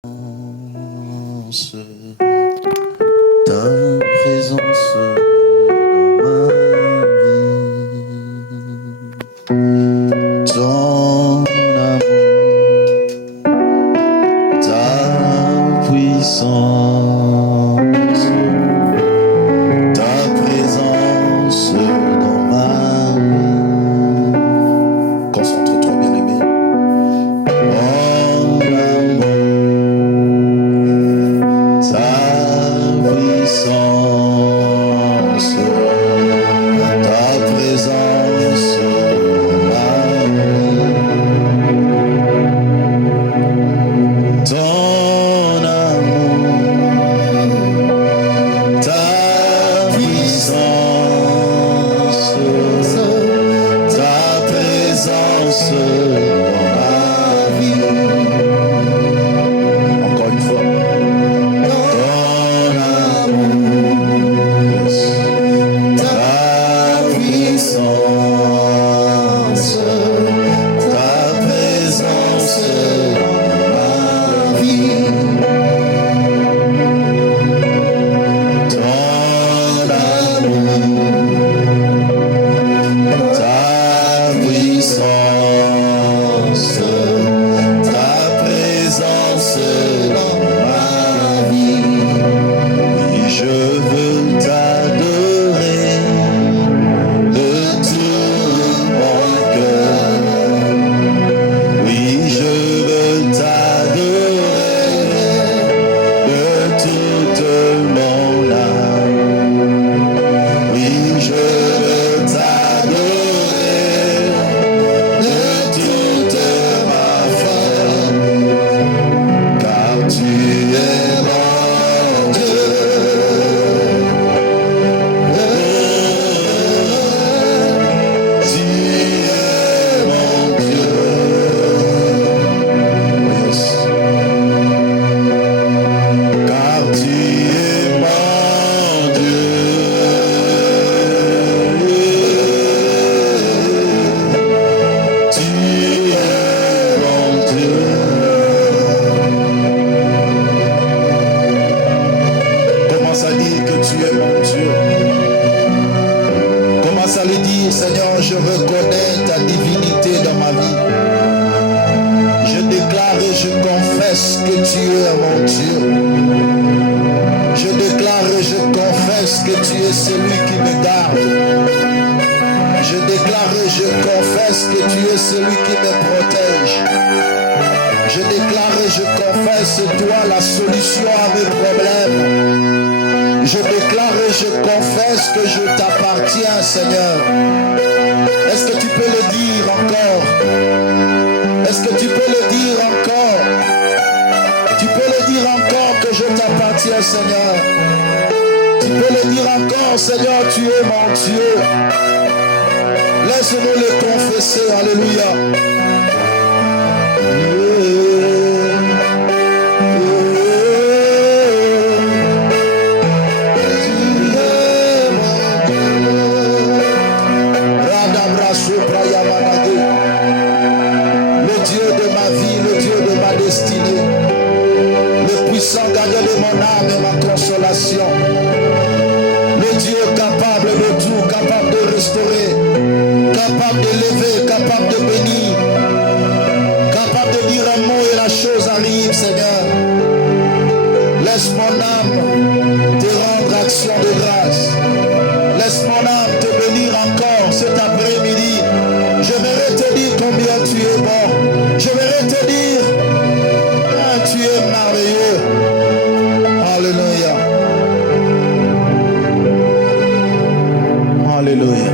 ta présence dans ma vie, ton amour, ta puissance, ta présence dans ma vie. Concentre-toi, bien-aimé. Ton amour, ta puissance, ta présence dans ma vie. Ton amour, ta puissance, ta présence dans ma vie. Encore une fois. Ton amour, ta puissance, ta présence dans ma vie. Ton amour, ta puissance, ta présence dans ma vie. Oui, je veux t'adorer de tout mon cœur. Oui, je veux t'adorer de toute mon âme. Oui, je veux t'adorer de toute ma force, car tu es mon Dieu. Tu es mon Dieu. Yes. Car tu es mon Dieu. Tu es mon Dieu. Commence à dire que tu es mon Dieu. Commence à lui dire, Seigneur, je reconnais ta divinité dans ma vie. Je déclare et je confesse que tu es mon Dieu. Je déclare et je confesse que tu es celui qui me garde. Je déclare et je confesse que tu es celui qui me protège. Je déclare et je confesse, toi, la solution à mes problèmes. Je déclare et je confesse que je t'appartiens, Seigneur. Est-ce que tu peux le dire encore? Est-ce que tu peux le dire encore? Tu peux le dire encore que je t'appartiens, Seigneur. Tu peux le dire encore, Seigneur, tu es mon Dieu. Laisse-nous le confesser, alléluia. Le Dieu de ma vie, le Dieu de ma destinée, le puissant gardien de mon âme et ma consolation, le Dieu capable de tout, capable de restaurer, capable d'élever, capable de bénir, capable de dire un mot et la chose arrive, Seigneur. Laisse mon âme te rendre action de grâce. Laisse mon âme te bénir encore cet après-midi. Je vais te dire combien tu es bon. Je vais te dire, tu es merveilleux. Alléluia. Alléluia.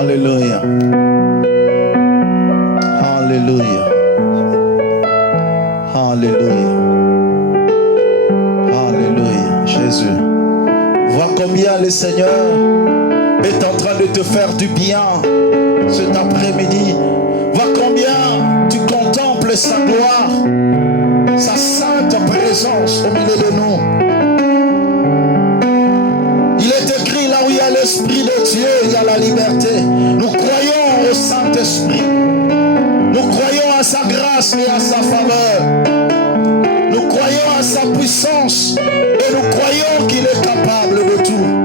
Alléluia. Alléluia. Alléluia. Alléluia. Jésus. Vois combien le Seigneur est en train de te faire du bien cet après-midi. Vois combien tu contemples sa gloire, sa sainte présence au milieu de nous. Il est écrit, là où il y a l'Esprit de Dieu, il y a la liberté. Nous croyons au Saint-Esprit. Nous croyons à sa grâce et à sa faveur. Nous croyons à sa puissance et nous croyons qu'il est capable de tout.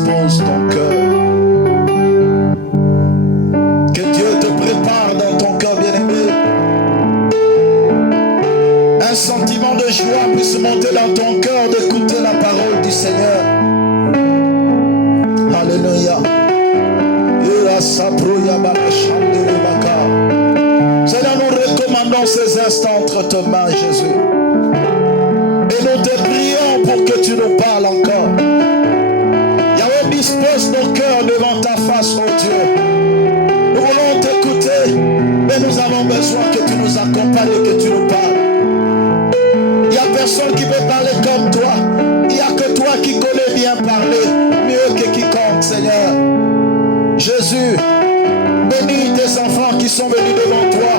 dispose ton cœur. Que Dieu te prépare dans ton cœur, bien-aimé. Un sentiment de joie puisse monter dans ton cœur d'écouter la parole du Seigneur. Alléluia. Seigneur, nous recommandons ces instants entre tes mains, Jésus. Et nous te prions pour que tu nous parles encore. Yahweh, dispose nos cœurs devant ta face, oh Dieu. Nous voulons t'écouter, mais nous avons besoin que tu nous accompagnes et que tu nous parles. Il n'y a personne qui peut parler comme toi. Il n'y a que toi qui connais bien parler, mieux que quiconque, Seigneur. Jésus, bénis tes enfants qui sont venus devant toi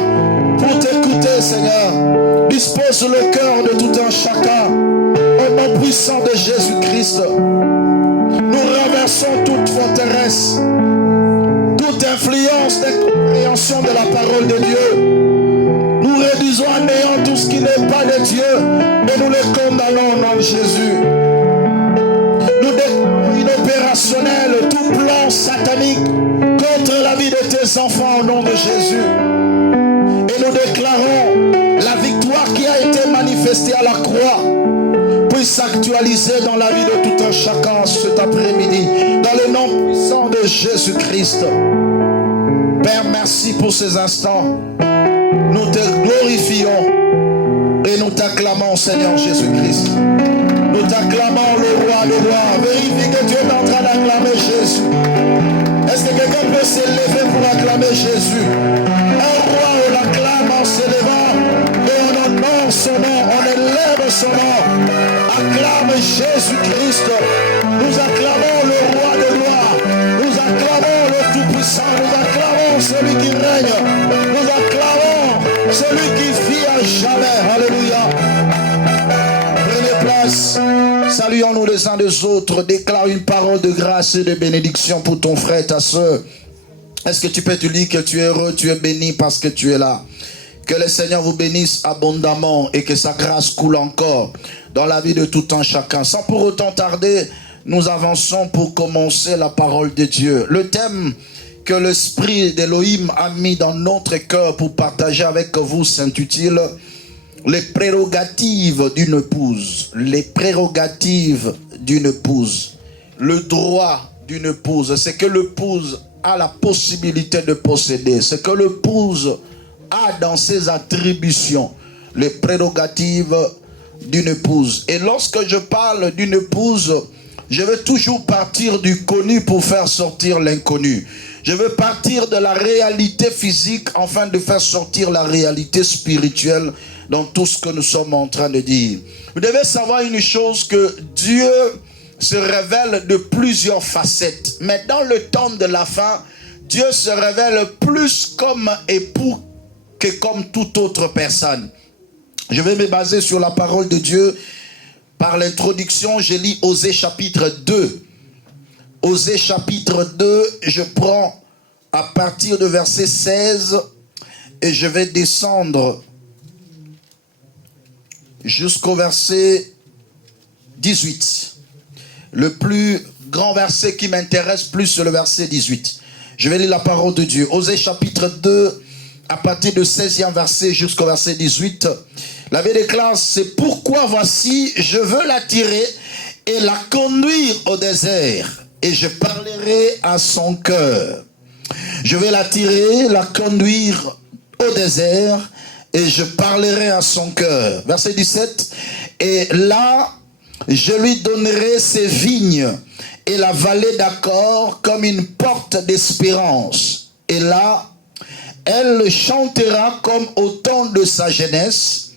pour t'écouter, Seigneur. Dispose le cœur de tout un chacun. Au nom puissant de Jésus-Christ, nous renversons toute forteresse, toute influence d'incompréhension de la parole de Dieu. Nous réduisons à néant tout ce qui n'est pas de Dieu et nous le condamnons au nom de Jésus. Nous déclarons inopérationnel tout plan satanique contre la vie de tes enfants au nom de Jésus. Et nous déclarons la victoire qui a été manifestée à la croix puisse s'actualiser dans la vie de tout un chacun cet après-midi. Dans le nom puissant de Jésus-Christ. Père, merci pour ces instants. Nous te glorifions et nous t'acclamons, Seigneur Jésus-Christ. Nous t'acclamons le roi de rois. Vérifie que tu es en train d'acclamer Jésus. Est-ce que quelqu'un peut s'élever pour acclamer Jésus? Un roi, on l'acclame en s'élevant et on honore son nom, on élève son nom. Acclame Jésus-Christ. Nous acclamons le roi de gloire. Nous acclamons le Tout-Puissant. Nous acclamons celui qui règne. Nous acclamons celui qui vit à jamais. Alléluia. Prenez place. Saluons-nous les uns des autres. Déclare une parole de grâce et de bénédiction pour ton frère, ta soeur. Est-ce que tu peux te dire que tu es heureux, tu es béni parce que tu es là? Que le Seigneur vous bénisse abondamment et que sa grâce coule encore dans la vie de tout un chacun. Sans pour autant tarder, nous avançons pour commencer la parole de Dieu. Le thème que l'Esprit d'Élohim a mis dans notre cœur pour partager avec vous s'intitule « Les prérogatives d'une épouse ». Les prérogatives d'une épouse. Le droit d'une épouse. C'est que l'épouse a la possibilité de posséder. C'est que l'épouse a dans ses attributions les prérogatives d'une épouse. Et lorsque je parle d'une épouse, je vais toujours partir du connu pour faire sortir l'inconnu. Je veux partir de la réalité physique afin de faire sortir la réalité spirituelle dans tout ce que nous sommes en train de dire. Vous devez savoir une chose, que Dieu se révèle de plusieurs facettes. Mais dans le temps de la fin, Dieu se révèle plus comme époux que comme toute autre personne. Je vais me baser sur la parole de Dieu. Par l'introduction, je lis Osée chapitre 2. Osée chapitre 2, je prends à partir de verset 16 et je vais descendre jusqu'au verset 18. Le plus grand verset qui m'intéresse plus, c'est le verset 18. Je vais lire la parole de Dieu. Osée chapitre 2, à partir du 16e verset jusqu'au verset 18. La Bible déclare, c'est pourquoi voici, je veux l'attirer et la conduire au désert, et je parlerai à son cœur. Je vais l'attirer, la conduire au désert, et je parlerai à son cœur. Verset 17. Et là, je lui donnerai ses vignes et la vallée d'Accord comme une porte d'espérance. Et là, elle chantera comme au temps de sa jeunesse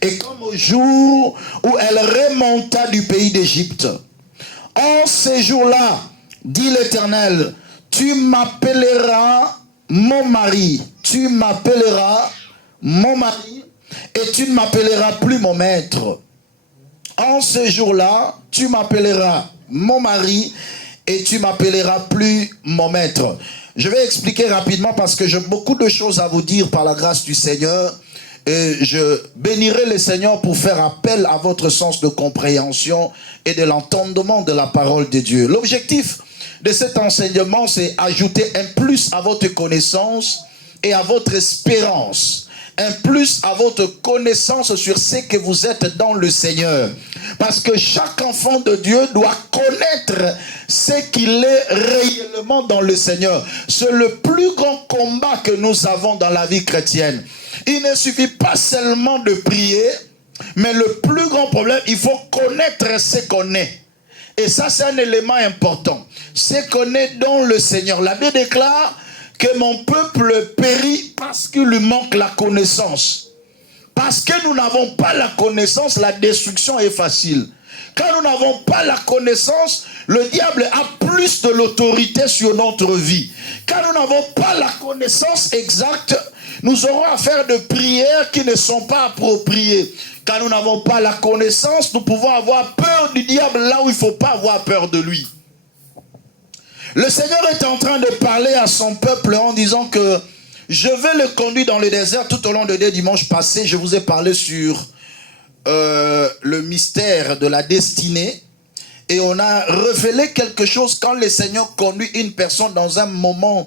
et comme au jour où elle remonta du pays d'Égypte. En ces jours-là, dit l'Éternel, tu m'appelleras mon mari, tu m'appelleras mon mari, et tu ne m'appelleras plus mon maître. En ce jour-là, tu m'appelleras mon mari, et tu m'appelleras plus mon maître. Je vais expliquer rapidement parce que j'ai beaucoup de choses à vous dire par la grâce du Seigneur. Et je bénirai le Seigneur pour faire appel à votre sens de compréhension et de l'entendement de la parole de Dieu. L'objectif de cet enseignement, c'est ajouter un plus à votre connaissance et à votre espérance. Un plus à votre connaissance sur ce que vous êtes dans le Seigneur. Parce que chaque enfant de Dieu doit connaître ce qu'il est réellement dans le Seigneur. C'est le plus grand combat que nous avons dans la vie chrétienne. Il ne suffit pas seulement de prier, mais le plus grand problème, il faut connaître ce qu'on est. Et ça, c'est un élément important. Ce qu'on est dans le Seigneur. La Bible déclare que mon peuple périt parce qu'il lui manque la connaissance. Parce que nous n'avons pas la connaissance, la destruction est facile. Quand nous n'avons pas la connaissance, le diable a plus de l'autorité sur notre vie. Quand nous n'avons pas la connaissance exacte, nous aurons à faire de prières qui ne sont pas appropriées. Quand nous n'avons pas la connaissance, nous pouvons avoir peur du diable là où il ne faut pas avoir peur de lui. Le Seigneur est en train de parler à son peuple en disant que je vais le conduire dans le désert. Tout au long de des dimanches passés, je vous ai parlé sur le mystère de la destinée. Et on a révélé quelque chose quand le Seigneur conduit une personne dans un moment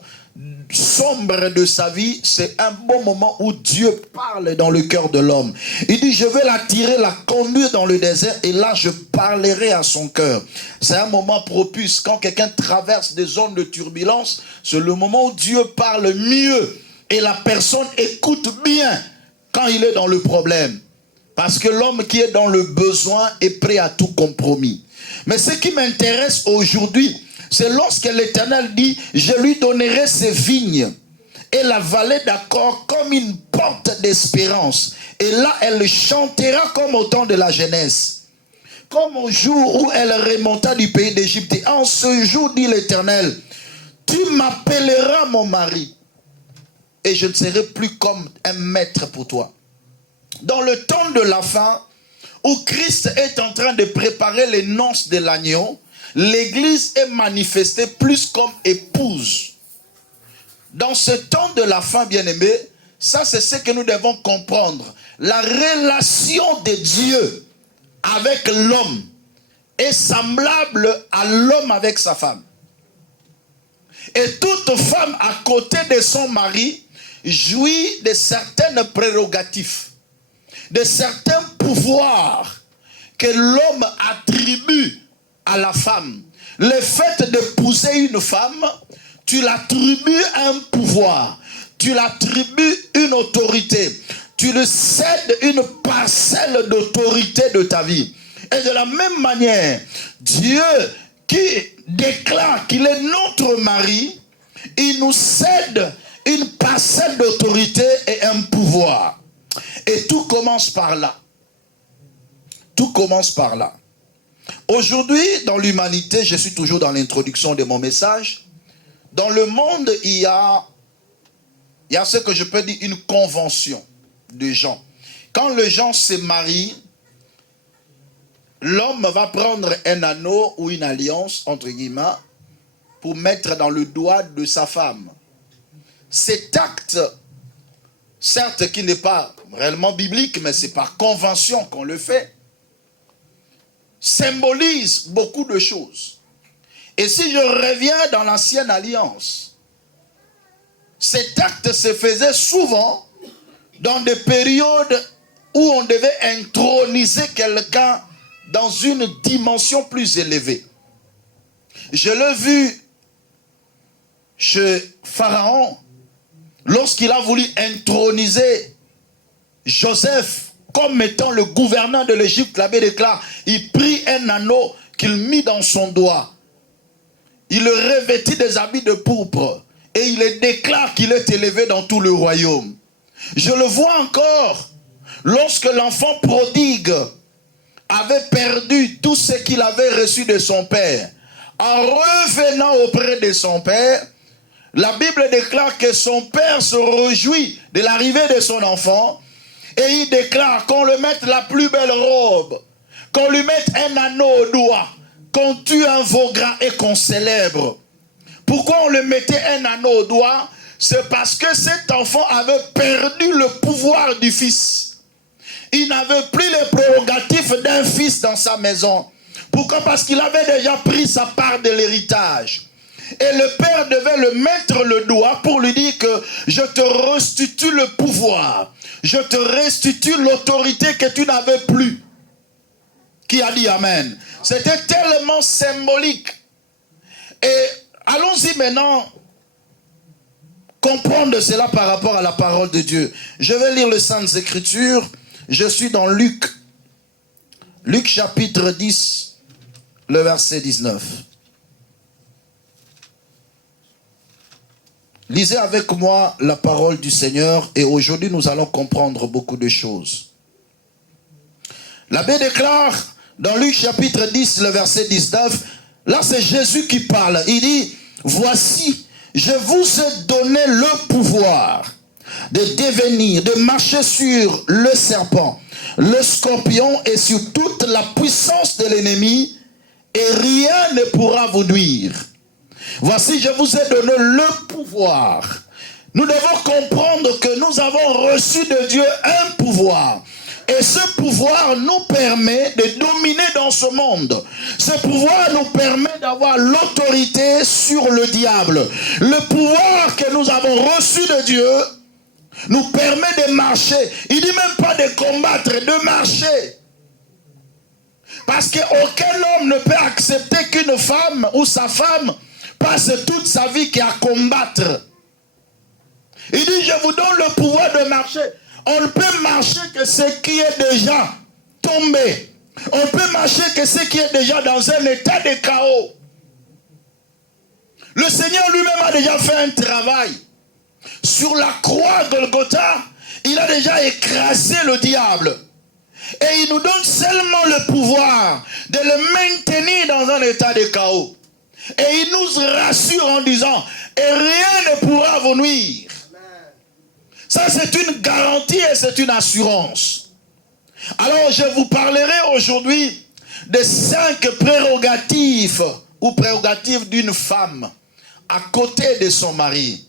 sombre de sa vie. C'est un bon moment où Dieu parle dans le cœur de l'homme. Il dit, je vais l'attirer, la conduire dans le désert et là je parlerai à son cœur. C'est un moment propice. Quand quelqu'un traverse des zones de turbulence, c'est le moment où Dieu parle mieux et la personne écoute bien quand il est dans le problème. Parce que l'homme qui est dans le besoin est prêt à tout compromis. Mais ce qui m'intéresse aujourd'hui, c'est lorsque l'Éternel dit, je lui donnerai ses vignes et la vallée d'Accord comme une porte d'espérance. Et là, elle chantera comme au temps de la jeunesse. Comme au jour où elle remonta du pays d'Égypte. Et en ce jour, dit l'Éternel, tu m'appelleras mon mari et je ne serai plus comme un maître pour toi. Dans le temps de la fin, où Christ est en train de préparer les noces de l'agneau, l'Église est manifestée plus comme épouse. Dans ce temps de la fin, bien-aimé, ça c'est ce que nous devons comprendre. La relation de Dieu avec l'homme est semblable à l'homme avec sa femme. Et toute femme à côté de son mari jouit de certaines prérogatives, de certains pouvoirs que l'homme attribue à la femme. Le fait d'épouser une femme, tu l'attribues un pouvoir, tu l'attribues une autorité, tu lui cèdes une parcelle d'autorité de ta vie. Et de la même manière, Dieu qui déclare qu'il est notre mari, il nous cède une parcelle d'autorité et un pouvoir. Et tout commence par là. Tout commence par là. Aujourd'hui, dans l'humanité, je suis toujours dans l'introduction de mon message. Dans le monde, il y a ce que je peux dire une convention de gens. Quand les gens se marient, l'homme va prendre un anneau ou une alliance, entre guillemets, pour mettre dans le doigt de sa femme. Cet acte, certes qui n'est pas réellement biblique, mais c'est par convention qu'on le fait, symbolise beaucoup de choses. Et si je reviens dans l'ancienne alliance, cet acte se faisait souvent dans des périodes où on devait introniser quelqu'un dans une dimension plus élevée. Je l'ai vu chez Pharaon, lorsqu'il a voulu introniser Joseph comme étant le gouverneur de l'Égypte, la Bible déclare, il prit un anneau qu'il mit dans son doigt. Il le revêtit des habits de pourpre et il le déclare qu'il est élevé dans tout le royaume. Je le vois encore lorsque l'enfant prodigue avait perdu tout ce qu'il avait reçu de son père. En revenant auprès de son père, la Bible déclare que son père se réjouit de l'arrivée de son enfant et il déclare qu'on lui mette la plus belle robe, qu'on lui mette un anneau au doigt, qu'on tue un veau gras et qu'on célèbre. Pourquoi on lui mettait un anneau au doigt? C'est parce que cet enfant avait perdu le pouvoir du fils. Il n'avait plus les prérogatives d'un fils dans sa maison. Pourquoi? Parce qu'il avait déjà pris sa part de l'héritage. Et le père devait le mettre le doigt pour lui dire que je te restitue le pouvoir. Je te restitue l'autorité que tu n'avais plus. Qui a dit Amen? C'était tellement symbolique. Et allons-y maintenant comprendre cela par rapport à la parole de Dieu. Je vais lire les Saintes Écritures. Je suis dans Luc. Luc chapitre 10, le verset 19. Lisez avec moi la parole du Seigneur et aujourd'hui nous allons comprendre beaucoup de choses. L'abbé déclare dans Luc chapitre 10, le verset 19, là c'est Jésus qui parle. Il dit, voici, je vous ai donné le pouvoir de devenir, de marcher sur le serpent, le scorpion et sur toute la puissance de l'ennemi et rien ne pourra vous nuire. Voici, je vous ai donné le pouvoir. Nous devons comprendre que nous avons reçu de Dieu un pouvoir. Et ce pouvoir nous permet de dominer dans ce monde. Ce pouvoir nous permet d'avoir l'autorité sur le diable. Le pouvoir que nous avons reçu de Dieu nous permet de marcher. Il dit même pas de combattre, de marcher. Parce qu'aucun homme ne peut accepter qu'une femme ou sa femme passe toute sa vie qu'à combattre. Il dit, je vous donne le pouvoir de marcher. On ne peut marcher que ce qui est déjà tombé. On ne peut marcher que ce qui est déjà dans un état de chaos. Le Seigneur lui-même a déjà fait un travail. Sur la croix Golgotha, il a déjà écrasé le diable. Et il nous donne seulement le pouvoir de le maintenir dans un état de chaos. Et il nous rassure en disant, et rien ne pourra vous nuire. Ça c'est une garantie et c'est une assurance. Alors je vous parlerai aujourd'hui de 5 prérogatives ou prérogatives d'une femme à côté de son mari.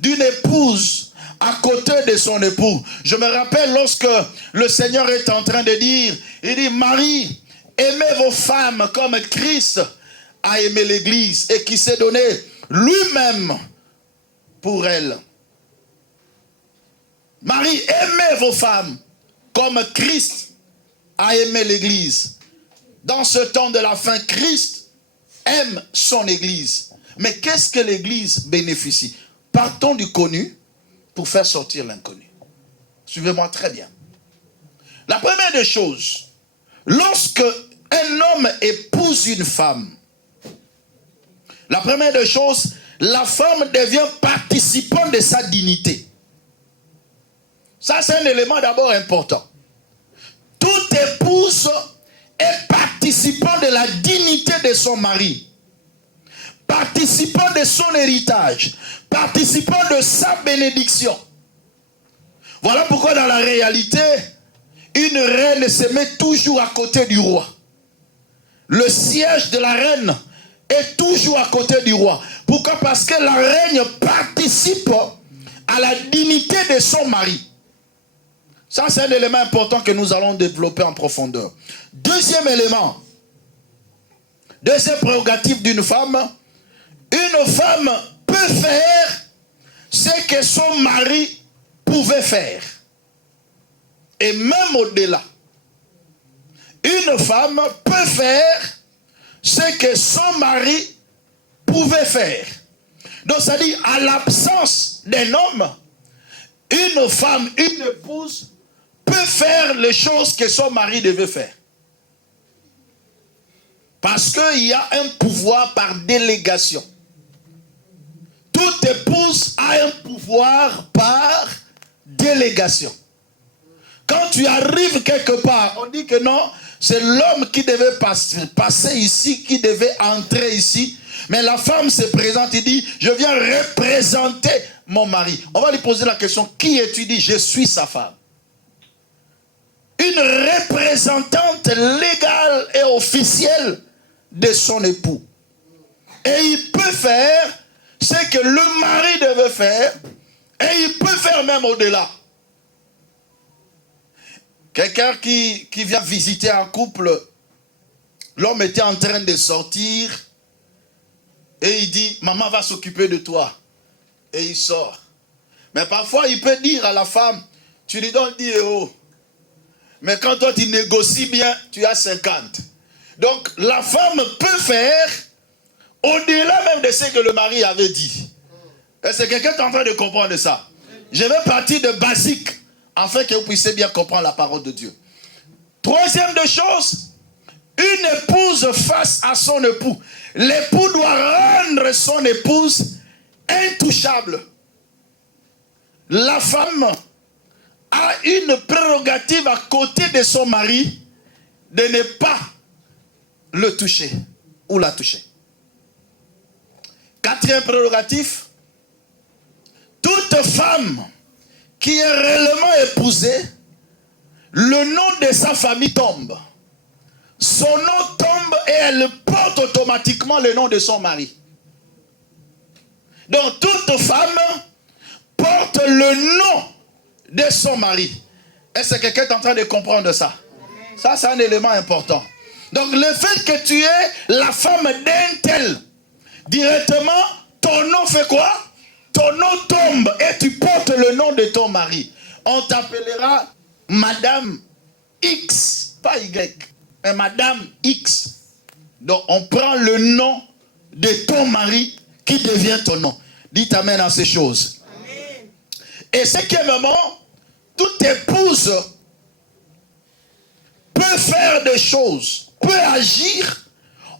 D'une épouse à côté de son époux. Je me rappelle lorsque le Seigneur est en train de dire, il dit, Marie, aimez vos femmes comme Christ a aimé l'église et qui s'est donné lui-même pour elle. Marie, aimez vos femmes comme Christ a aimé l'église. Dans ce temps de la fin, Christ aime son église. Mais qu'est-ce que l'église bénéficie? Partons du connu pour faire sortir l'inconnu. Suivez-moi très bien. La première des choses, lorsque un homme épouse une femme, la première des choses, la femme devient participant de sa dignité. Ça, c'est un élément d'abord important. Toute épouse est participant de la dignité de son mari, participant de son héritage, participant de sa bénédiction. Voilà pourquoi dans la réalité, une reine se met toujours à côté du roi. Le siège de la reine est toujours à côté du roi. Pourquoi? Parce que la reine participe à la dignité de son mari. Ça, c'est un élément important que nous allons développer en profondeur. Deuxième élément, deuxième prérogative d'une femme, une femme peut faire ce que son mari pouvait faire. Et même au-delà. Une femme peut faire ce que son mari pouvait faire. Donc, ça dit, à l'absence d'un homme, une femme, une épouse, peut faire les choses que son mari devait faire. Parce qu'il y a un pouvoir par délégation. Toute épouse a un pouvoir par délégation. Quand tu arrives quelque part, on dit que non, c'est l'homme qui devait passer ici, qui devait entrer ici. Mais la femme se présente et dit, je viens représenter mon mari. On va lui poser la question, qui es-tu? Dit, je suis sa femme. Une représentante légale et officielle de son époux. Et il peut faire ce que le mari devait faire, et il peut faire même au-delà. Quelqu'un qui vient visiter un couple, l'homme était en train de sortir, Et il dit, maman va s'occuper de toi. Et il sort. Mais parfois, il peut dire à la femme, tu lui donnes 10 euros. Mais quand toi, tu négocies bien, tu as 50. Donc, la femme peut faire au-delà même de ce que le mari avait dit. Est-ce que quelqu'un est en train de comprendre ça? Je vais partir de basique, afin que vous puissiez bien comprendre la parole de Dieu. Troisième de chose, une épouse face à son époux. L'époux doit rendre son épouse intouchable. La femme a une prérogative à côté de son mari de ne pas le toucher ou la toucher. Quatrième prérogative, toute femme qui est réellement épousée, le nom de sa famille tombe. Son nom tombe et elle porte automatiquement le nom de son mari. Donc toute femme porte le nom de son mari. Est-ce que quelqu'un est en train de comprendre ça? Ça, c'est un élément important. Donc le fait que tu es la femme d'un tel, directement, ton nom fait quoi? Ton nom tombe et tu portes le nom de ton mari. On t'appellera Madame X, pas Y, mais Madame X. Donc on prend le nom de ton mari qui devient ton nom. Dites amen à ces choses. Amen. Et cinquièmement, toute épouse peut faire des choses, peut agir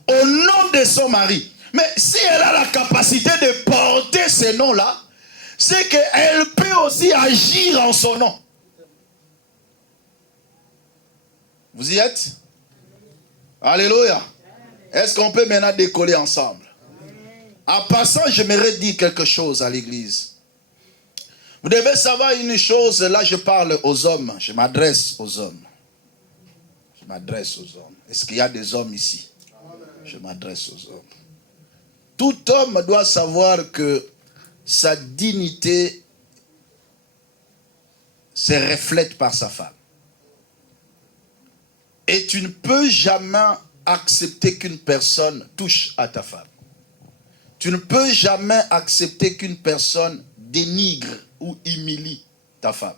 au nom de son mari. Mais si elle a la capacité de porter ce nom-là, c'est qu'elle peut aussi agir en son nom. Vous y êtes? Alléluia. Est-ce qu'on peut maintenant décoller ensemble? En passant, j'aimerais dire quelque chose à l'église. Vous devez savoir une chose, là je parle aux hommes, je m'adresse aux hommes. Je m'adresse aux hommes. Est-ce qu'il y a des hommes ici? Je m'adresse aux hommes. Tout homme doit savoir que sa dignité se reflète par sa femme. Et tu ne peux jamais accepter qu'une personne touche à ta femme. Tu ne peux jamais accepter qu'une personne dénigre ou humilie ta femme.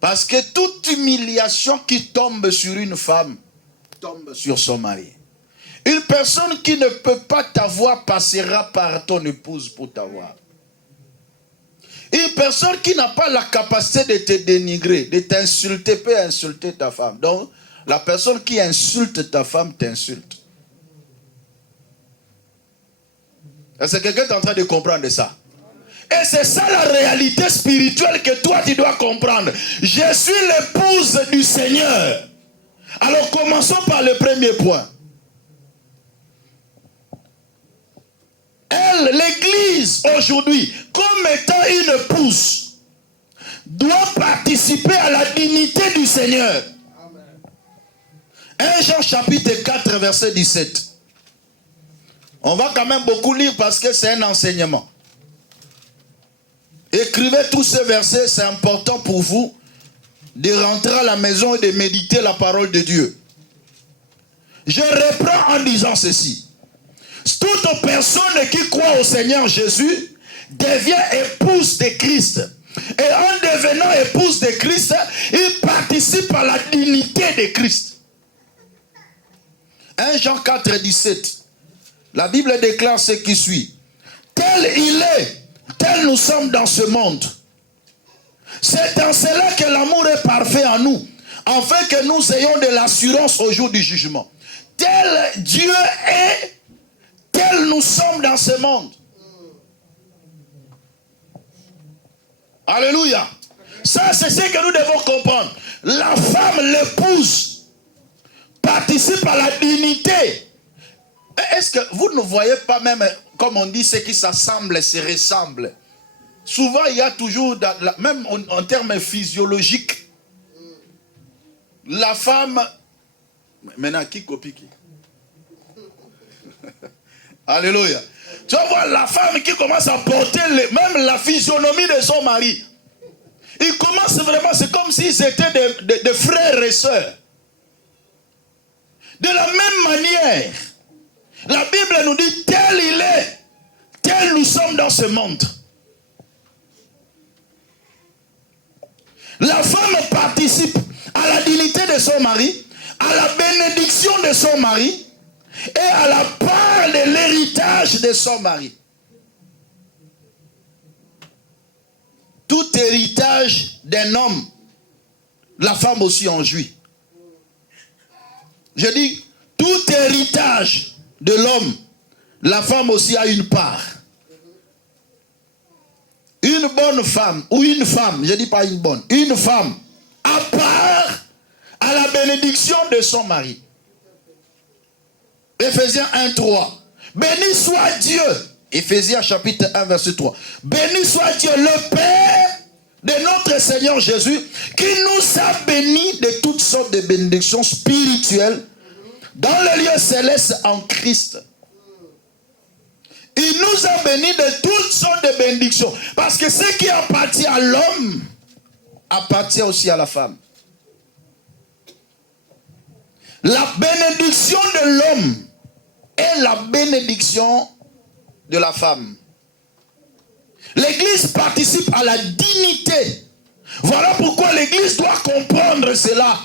Parce que toute humiliation qui tombe sur une femme tombe sur son mari. Une personne qui ne peut pas t'avoir passera par ton épouse pour t'avoir. Une personne qui n'a pas la capacité de te dénigrer, de t'insulter, peut insulter ta femme. Donc, la personne qui insulte ta femme t'insulte. Est-ce que quelqu'un est en train de comprendre ça? Et c'est ça la réalité spirituelle que toi tu dois comprendre. Je suis l'épouse du Seigneur. Alors commençons par le premier point. Elle, l'église aujourd'hui, comme étant une épouse, doit participer à la dignité du Seigneur. 1 Jean chapitre 4 verset 17. On va quand même beaucoup lire parce que c'est un enseignement. Écrivez tous ces versets, c'est important pour vous de rentrer à la maison et de méditer la parole de Dieu. Je reprends en disant ceci. Toute personne qui croit au Seigneur Jésus devient épouse de Christ. Et en devenant épouse de Christ, il participe à la dignité de Christ. 1 Jean 4, 17. La Bible déclare ce qui suit. Tel il est, tel nous sommes dans ce monde. C'est en cela que l'amour est parfait en nous, afin que nous ayons de l'assurance au jour du jugement. Tel Dieu est, tel nous sommes dans ce monde. Alléluia. Ça, c'est ce que nous devons comprendre. La femme, l'épouse, participe à la dignité. Est-ce que vous ne voyez pas même, comme on dit, ceux qui s'assemblent se ressemblent? Souvent, il y a toujours, même en termes physiologiques, la femme... Maintenant, qui copie qui? Alléluia. Tu vas voir la femme qui commence à porter même la physionomie de son mari. Il commence vraiment, c'est comme s'ils étaient des frères et sœurs. De la même manière, La Bible nous dit tel il est, tel nous sommes dans ce monde. La femme participe à la dignité de son mari, à la bénédiction de son mari et à la part de l'héritage de son mari. Tout héritage d'un homme, la femme aussi en jouit. Je dis, tout héritage de l'homme, la femme aussi a une part. Une bonne femme, ou une femme, je ne dis pas une bonne, une femme a part à la bénédiction de son mari. Éphésiens 1, 3. Béni soit Dieu. Éphésiens chapitre 1, verset 3. Béni soit Dieu, le Père de notre Seigneur Jésus, qui nous a bénis de toutes sortes de bénédictions spirituelles dans le lieu céleste en Christ. Il nous a bénis de toutes sortes de bénédictions. Parce que ce qui appartient à l'homme appartient aussi à la femme. La bénédiction de l'homme est la bénédiction de la femme. L'Église participe à la dignité. Voilà pourquoi l'Église doit comprendre cela.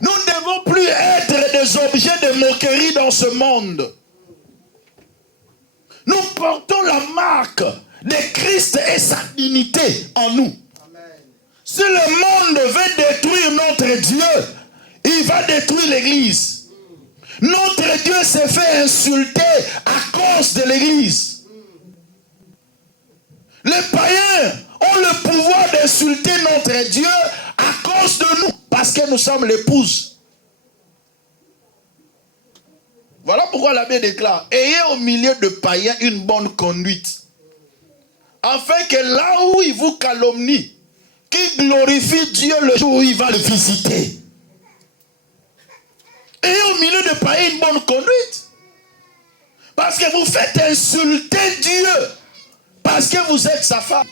Nous ne devons plus être des objets de moquerie dans ce monde. Nous portons la marque de Christ et sa dignité en nous. Amen. Si le monde veut détruire notre Dieu, il va détruire l'Église. Notre Dieu s'est fait insulter à cause de l'Église. Les païens ont le pouvoir d'insulter notre Dieu à cause de nous, parce que nous sommes l'épouse. Voilà pourquoi l'abbé déclare, ayez au milieu de païens une bonne conduite, afin que là où il vous calomnie, qu'il glorifie Dieu le jour où il va le visiter. Ayez au milieu de païens une bonne conduite, parce que vous faites insulter Dieu, parce que vous êtes sa femme.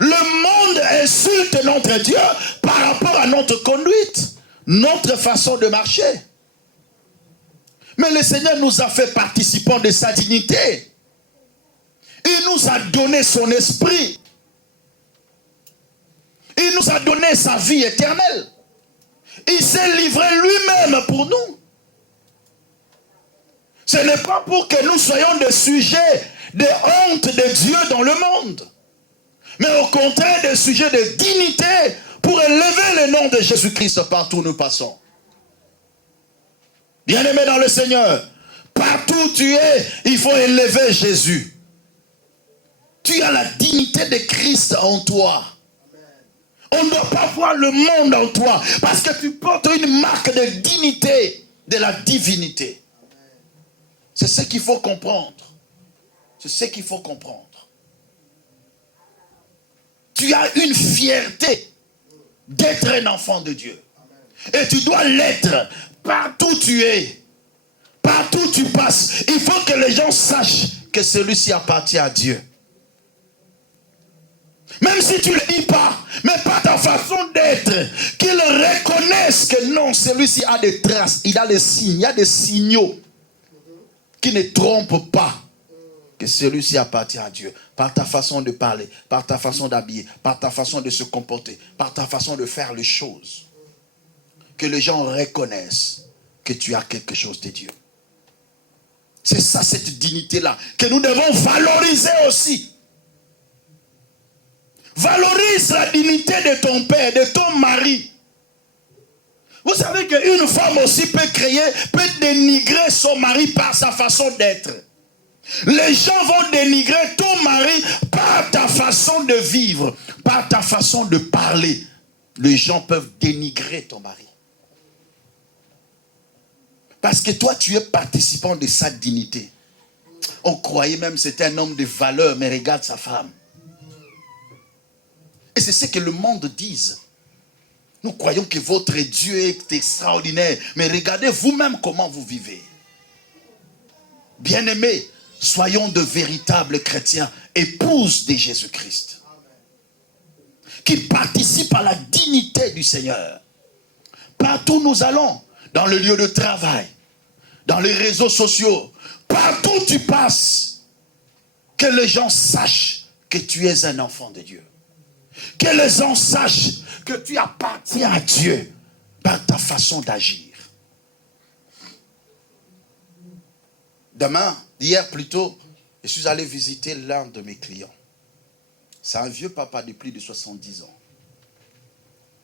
Le monde insulte notre Dieu par rapport à notre conduite, notre façon de marcher. Mais le Seigneur nous a fait participants de sa dignité. Il nous a donné son esprit. Il nous a donné sa vie éternelle. Il s'est livré lui-même pour nous. Ce n'est pas pour que nous soyons des sujets de honte de Dieu dans le monde, mais au contraire des sujets de dignité pour élever le nom de Jésus-Christ partout où nous passons. Bien-aimé dans le Seigneur, partout où tu es, il faut élever Jésus. Tu as la dignité de Christ en toi. On ne doit pas voir le monde en toi, parce que tu portes une marque de dignité, de la divinité. C'est ce qu'il faut comprendre. C'est ce qu'il faut comprendre. Tu as une fierté d'être un enfant de Dieu. Et tu dois l'être partout où tu es. Partout où tu passes. Il faut que les gens sachent que celui-ci appartient à Dieu. Même si tu ne le dis pas, mais par ta façon d'être, qu'ils reconnaissent que non, celui-ci a des traces, il a des signes, il y a des signaux qui ne trompent pas que celui-ci appartient à Dieu. Par ta façon de parler, par ta façon d'habiller, par ta façon de se comporter, par ta façon de faire les choses. Que les gens reconnaissent que tu as quelque chose de Dieu. C'est ça, cette dignité-là, que nous devons valoriser aussi. Valorise la dignité de ton père, de ton mari. Vous savez qu'une femme aussi peut dénigrer son mari par sa façon d'être. Les gens vont dénigrer ton mari par ta façon de vivre, par ta façon de parler. Les gens peuvent dénigrer ton mari. Parce que toi, tu es participant de sa dignité. On croyait même que c'était un homme de valeur, mais regarde sa femme. Et c'est ce que le monde dit. Nous croyons que votre Dieu est extraordinaire, mais regardez vous-même comment vous vivez. Bien-aimés, soyons de véritables chrétiens, épouses de Jésus-Christ, qui participent à la dignité du Seigneur. Partout où nous allons, dans le lieu de travail, dans les réseaux sociaux, partout où tu passes, que les gens sachent que tu es un enfant de Dieu. Que les gens sachent que tu appartiens à Dieu par ta façon d'agir. Hier plutôt, je suis allé visiter l'un de mes clients. C'est un vieux papa de plus de 70 ans.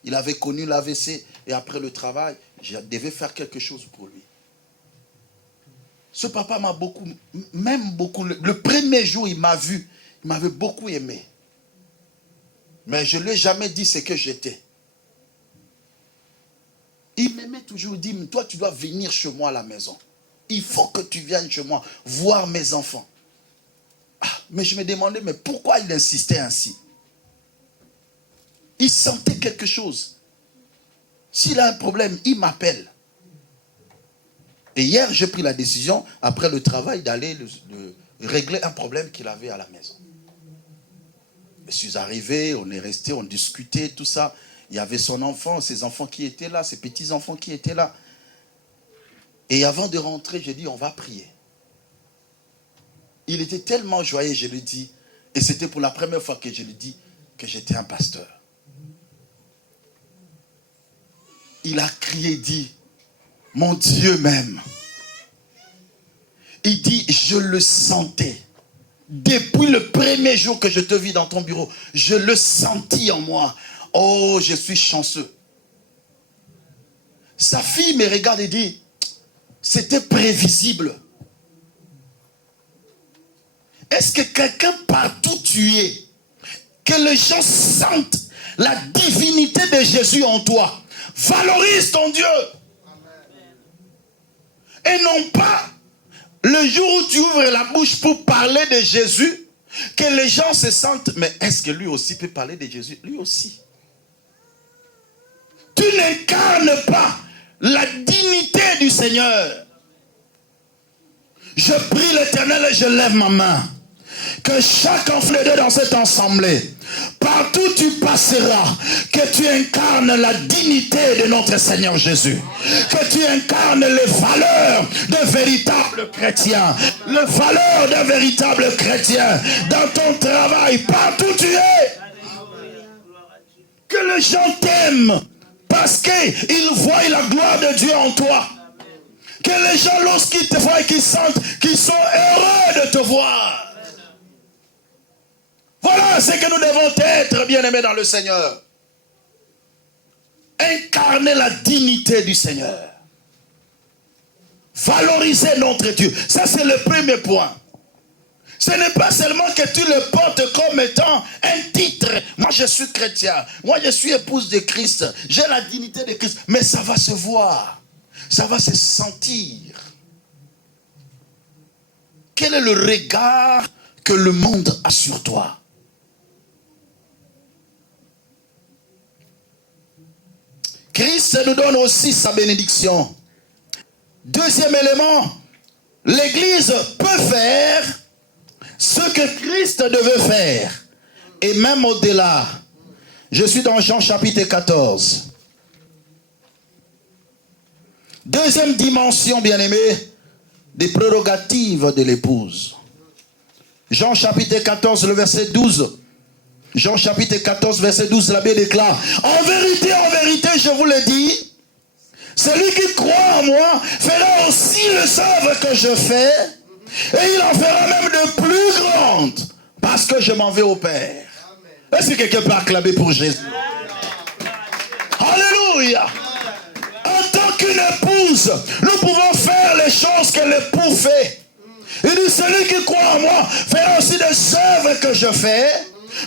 Il avait connu l'AVC et après le travail, je devais faire quelque chose pour lui. Ce papa m'a beaucoup, même beaucoup, le premier jour il m'a vu, il m'avait beaucoup aimé. Mais je ne lui ai jamais dit ce que j'étais. Il m'aimait toujours, il dit, toi tu dois venir chez moi à la maison. Il faut que tu viennes chez moi voir mes enfants. Mais je me demandais, mais pourquoi il insistait ainsi? Il sentait quelque chose. S'il a un problème, il m'appelle. Et hier, j'ai pris la décision, après le travail, d'aller régler un problème qu'il avait à la maison. Je suis arrivé, on est resté, on discutait, tout ça. Il y avait son enfant, ses enfants qui étaient là, ses petits-enfants qui étaient là. Et avant de rentrer, j'ai dit, on va prier. Il était tellement joyeux, je lui dis, et c'était pour la première fois que je lui dis que j'étais un pasteur. Il a crié, dit, mon Dieu m'aime. Il dit, je le sentais. Depuis le premier jour que je te vis dans ton bureau, je le sentis en moi. Oh, je suis chanceux. Sa fille me regarde et dit, c'était prévisible. Est-ce que quelqu'un partout où tu es, que les gens sentent la divinité de Jésus en toi, valorise ton Dieu. Et non pas le jour où tu ouvres la bouche pour parler de Jésus, que les gens se sentent, mais est-ce que lui aussi peut parler de Jésus? Lui aussi. Tu n'incarnes pas la dignité du Seigneur. Je prie l'Éternel et je lève ma main. Que chaque enfant dans cette assemblée, partout où tu passeras, que tu incarnes la dignité de notre Seigneur Jésus. Que tu incarnes les valeurs d'un véritable chrétien. Les valeurs d'un véritable chrétien. Dans ton travail, partout où tu es. Que les gens t'aiment parce qu'ils voient la gloire de Dieu en toi. Que les gens, lorsqu'ils te voient, qu'ils sentent qu'ils sont heureux de te voir. Voilà ce que nous devons être, bien-aimés dans le Seigneur. Incarner la dignité du Seigneur. Valoriser notre Dieu. Ça, c'est le premier point. Ce n'est pas seulement que tu le portes comme étant un titre. Moi, je suis chrétien. Moi, je suis épouse de Christ. J'ai la dignité de Christ. Mais ça va se voir. Ça va se sentir. Quel est le regard que le monde a sur toi? Christ nous donne aussi sa bénédiction. Deuxième élément, l'Église peut faire ce que Christ devait faire. Et même au-delà. Je suis dans Jean chapitre 14. Deuxième dimension, bien-aimé, des prérogatives de l'épouse. Jean chapitre 14, le verset 12. Jean chapitre 14, verset 12, la Bible déclare, en vérité, je vous le dis, celui qui croit en moi fera aussi les œuvres que je fais, et il en fera même de plus grandes, parce que je m'en vais au Père. Est-ce que quelqu'un peut acclamer pour Jésus? Alléluia! En tant qu'une épouse, nous pouvons faire les choses que l'époux fait. Il dit, celui qui croit en moi fera aussi des œuvres que je fais,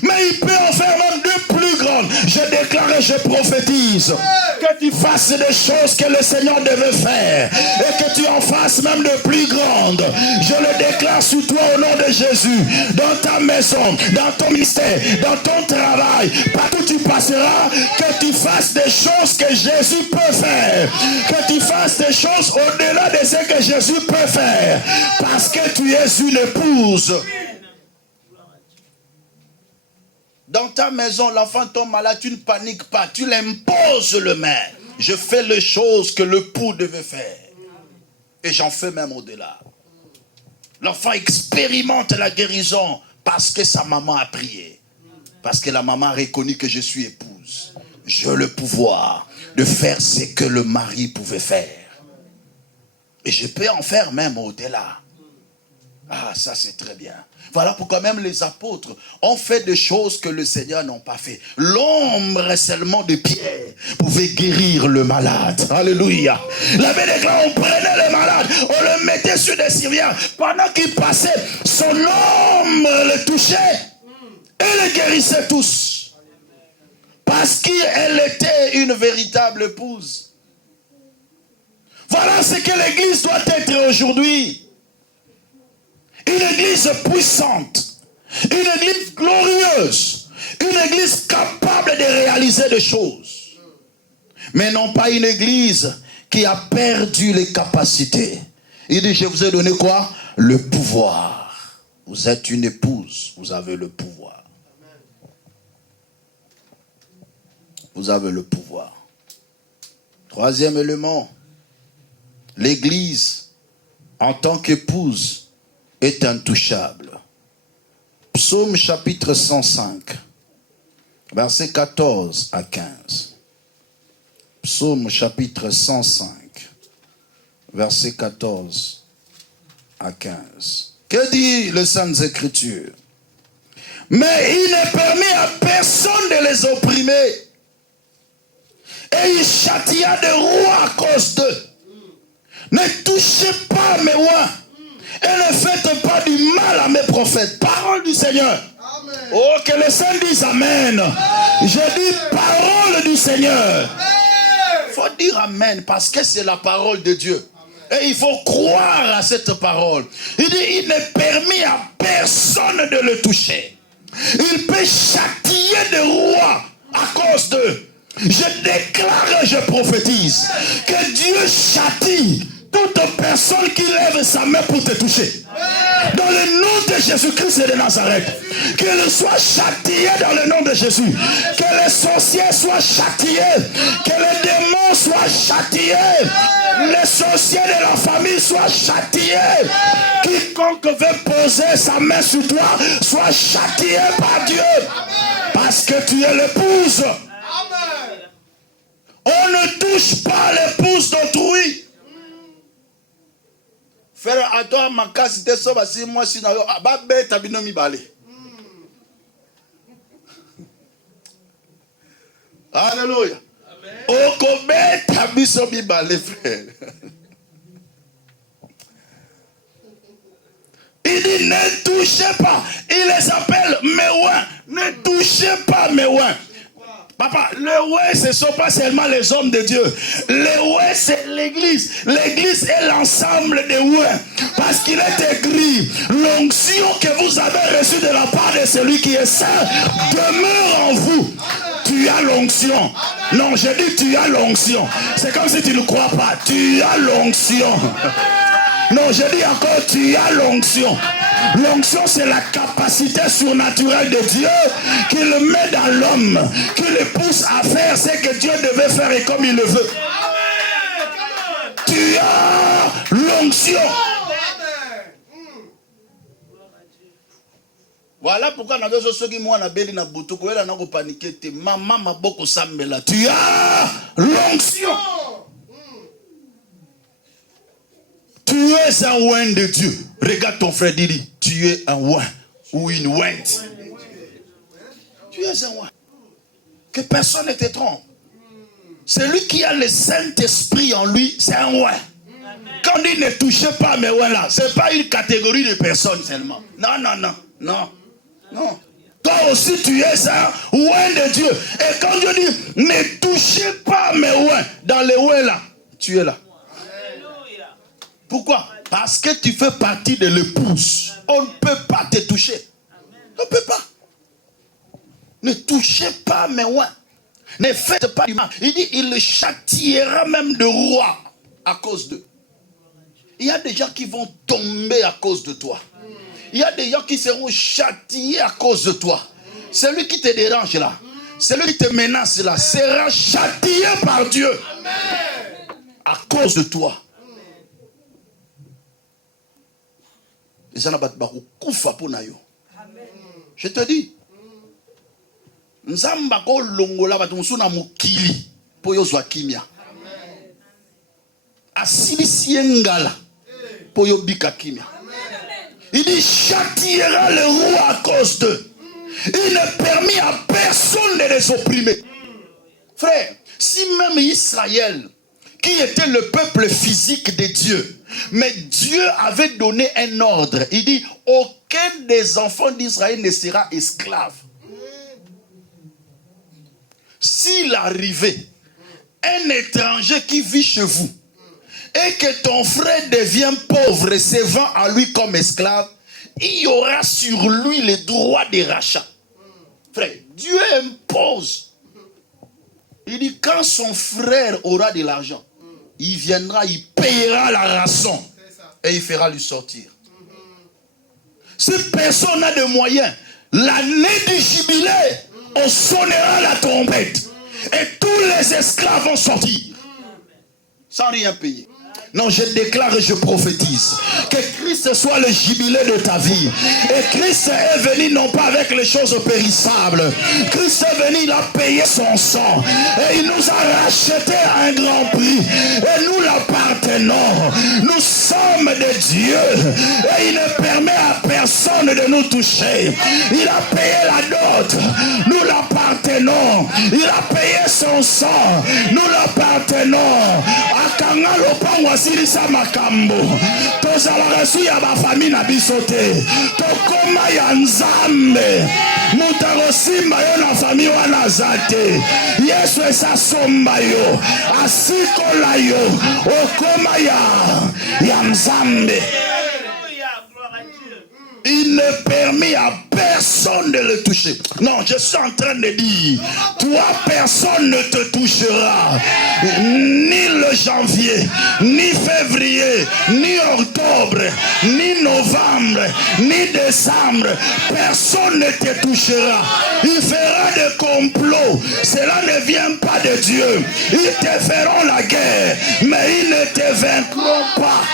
mais il peut en faire même de plus grandes. Je déclare et je prophétise que tu fasses des choses que le Seigneur devait faire et que tu en fasses même de plus grandes. Je le déclare sur toi au nom de Jésus. Dans ta maison, dans ton ministère, dans ton travail, partout où tu passeras, que tu fasses des choses que Jésus peut faire. Que tu fasses des choses au-delà de ce que Jésus peut faire. Parce que tu es une épouse. Dans ta maison, l'enfant tombe malade, tu ne paniques pas, tu l'imposes le main. Je fais les choses que l'époux devait faire. Et j'en fais même au-delà. L'enfant expérimente la guérison parce que sa maman a prié. Parce que la maman a reconnu que je suis épouse. J'ai le pouvoir de faire ce que le mari pouvait faire. Et je peux en faire même au-delà. Ah, ça c'est très bien. Voilà pourquoi même les apôtres ont fait des choses que le Seigneur n'a pas fait. L'ombre seulement de Pierre pouvait guérir le malade. Alléluia. La Bible déclare, on prenait le malade, on le mettait sur des civières. Pendant qu'il passait, son ombre le touchait et les guérissait tous. Parce qu'elle était une véritable épouse. Voilà ce que l'Église doit être aujourd'hui. Une église puissante, une église glorieuse, une église capable de réaliser des choses. Mais non pas une église qui a perdu les capacités. Il dit, je vous ai donné quoi? Le pouvoir. Vous êtes une épouse, vous avez le pouvoir. Vous avez le pouvoir. Troisième élément, l'église en tant qu'épouse est intouchable. Psaume chapitre 105, versets 14 à 15. Psaume chapitre 105, versets 14 à 15. Que dit les Saintes Écritures? Mais il n'est permis à personne de les opprimer. Et il châtia des rois à cause d'eux. Ne touchez pas mes rois. Et ne faites pas du mal à mes prophètes. Parole du Seigneur. Amen. Oh, que les saints disent Amen. Je dis parole du Seigneur. Il faut dire Amen parce que c'est la parole de Dieu. Amen. Et il faut croire à cette parole. Il dit, il n'est permis à personne de le toucher. Il peut châtier des rois à cause d'eux. Je déclare et je prophétise que Dieu châtie toute personne qui lève sa main pour te toucher. Dans le nom de Jésus-Christ de Nazareth. Qu'il soit châtié dans le nom de Jésus. Que les sorciers soient châtiés. Que les démons soient châtiés. Les sorciers de la famille soient châtiés. Quiconque veut poser sa main sur toi soit châtié par Dieu. Parce que tu es l'épouse. On ne touche pas l'épouse d'autrui. Frère, à toi, ma casse, t'es sauvé, si moi, si n'a pas bête, t'as bien mis balé. Alléluia. Au Kobe, t'as bien mis balé, frère. Il dit, ne touchez pas. Il les appelle Méouin. Ne touchez pas Méouin. Papa, le ouais, ce ne sont pas seulement les hommes de Dieu. Le ouais, c'est l'église. L'église est l'ensemble des ouais. Parce qu'il est écrit, l'onction que vous avez reçue de la part de celui qui est saint demeure en vous. Tu as l'onction. Non, je dis tu as l'onction. C'est comme si tu ne crois pas. Tu as l'onction. Non, je dis encore, tu as l'onction. L'onction, c'est la capacité surnaturelle de Dieu qui le met dans l'homme, qui le pousse à faire ce que Dieu devait faire et comme il le veut. Tu as l'onction. Voilà pourquoi nous avons ceux qui m'ont appelé na butuko ela na ko paniquer te maman maboko sambela. Tu as l'onction. Tu es un oin de Dieu. Regarde ton frère Didi. Tu es un oin ou une ouinte. Tu es un oin. Que personne ne te trompe. Celui qui a le Saint-Esprit en lui, c'est un oin. Quand on dit ne touchez pas mes oins là, ce n'est pas une catégorie de personnes seulement. Non, non, non, non, non. Toi aussi tu es un oin de Dieu. Et quand Dieu dit ne touchez pas mes oins, dans les oins là, tu es là. Pourquoi? Parce que tu fais partie de l'épouse. On ne peut pas te toucher. On ne peut pas. Ne touchez pas mes oins. Ne faites pas du mal. Il dit, il le châtiera même de roi à cause d'eux. Il y a des gens qui vont tomber à cause de toi. Il y a des gens qui seront châtiés à cause de toi. Celui qui te dérange là, celui qui te menace là, sera châtié par Dieu à cause de toi. Je te dis. Nzamba ko longola bato musuna mukili po yozwa kimia. Asili siengala po yobika kimia. Il dit châtiera le roi à cause d'eux. Il ne permet à personne de les opprimer. Frère, si même Israël, qui était le peuple physique de Dieu, mais Dieu avait donné un ordre. Il dit, aucun des enfants d'Israël ne sera esclave. S'il arrivait un étranger qui vit chez vous et que ton frère devient pauvre et se vend à lui comme esclave, il y aura sur lui le droit de rachat. Frère, Dieu impose. Il dit quand son frère aura de l'argent, il viendra, il payera la rançon et il fera lui sortir. Si personne n'a de moyens, l'année du jubilé, on sonnera la trompette et tous les esclaves vont sortir sans rien payer. Non, je déclare et je prophétise que Christ soit le jubilé de ta vie. Et Christ est venu non pas avec les choses périssables. Christ est venu, il a payé son sang. Et il nous a racheté à un grand prix. Et nous l'appartenons. Nous sommes de Dieu. Et il ne permet à personne de nous toucher. Il a payé la dot. Nous l'appartenons. Il a payé son sang. Nous l'appartenons. Akanga lopango silisa makambo tozala resu ya ba famille na bisote tokoma ya nzambe mutarosimba yo na famille wana zate Yesu esasomba yo asikola yo okoma ya nzambe. Il ne permet à personne de le toucher. Non, je suis en train de dire, toi, personne ne te touchera. Ni le janvier, ni février, ni octobre, ni novembre, ni décembre. Personne ne te touchera. Il fera des complots. Cela ne vient pas de Dieu. Ils te feront la guerre, mais ils ne te vaincront pas.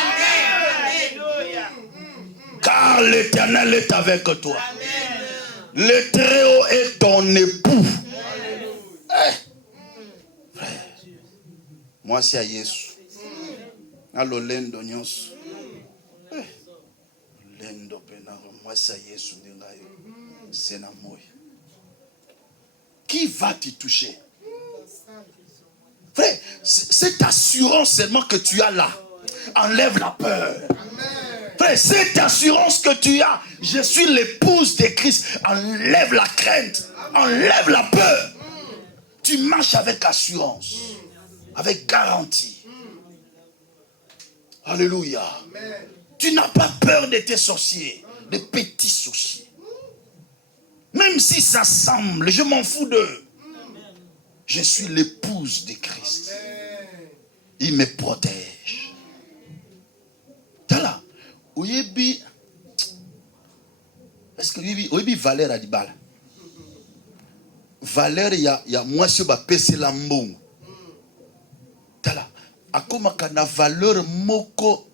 Car l'Éternel est avec toi. Amen. Le Très-Haut est ton époux. Frère, moi c'est à Yesu. Allo lendo nyos. Lendo penaro. Moi c'est à Yesu. C'est na moi. Qui va te toucher? Frère, cette assurance seulement que tu as là enlève la peur. Frère, cette assurance que tu as, je suis l'épouse de Christ, enlève la crainte, enlève la peur. Tu marches avec assurance, avec garantie. Alléluia. Tu n'as pas peur de tes sorciers, de petits sorciers. Même si ça semble, je m'en fous d'eux. Je suis l'épouse de Christ. Il me protège. T'as là. Oyebi, est-ce que oyebi valeur a di bal? Valeur ya moi sur ba pese la mbongo. Tala, akoma kana valeur moko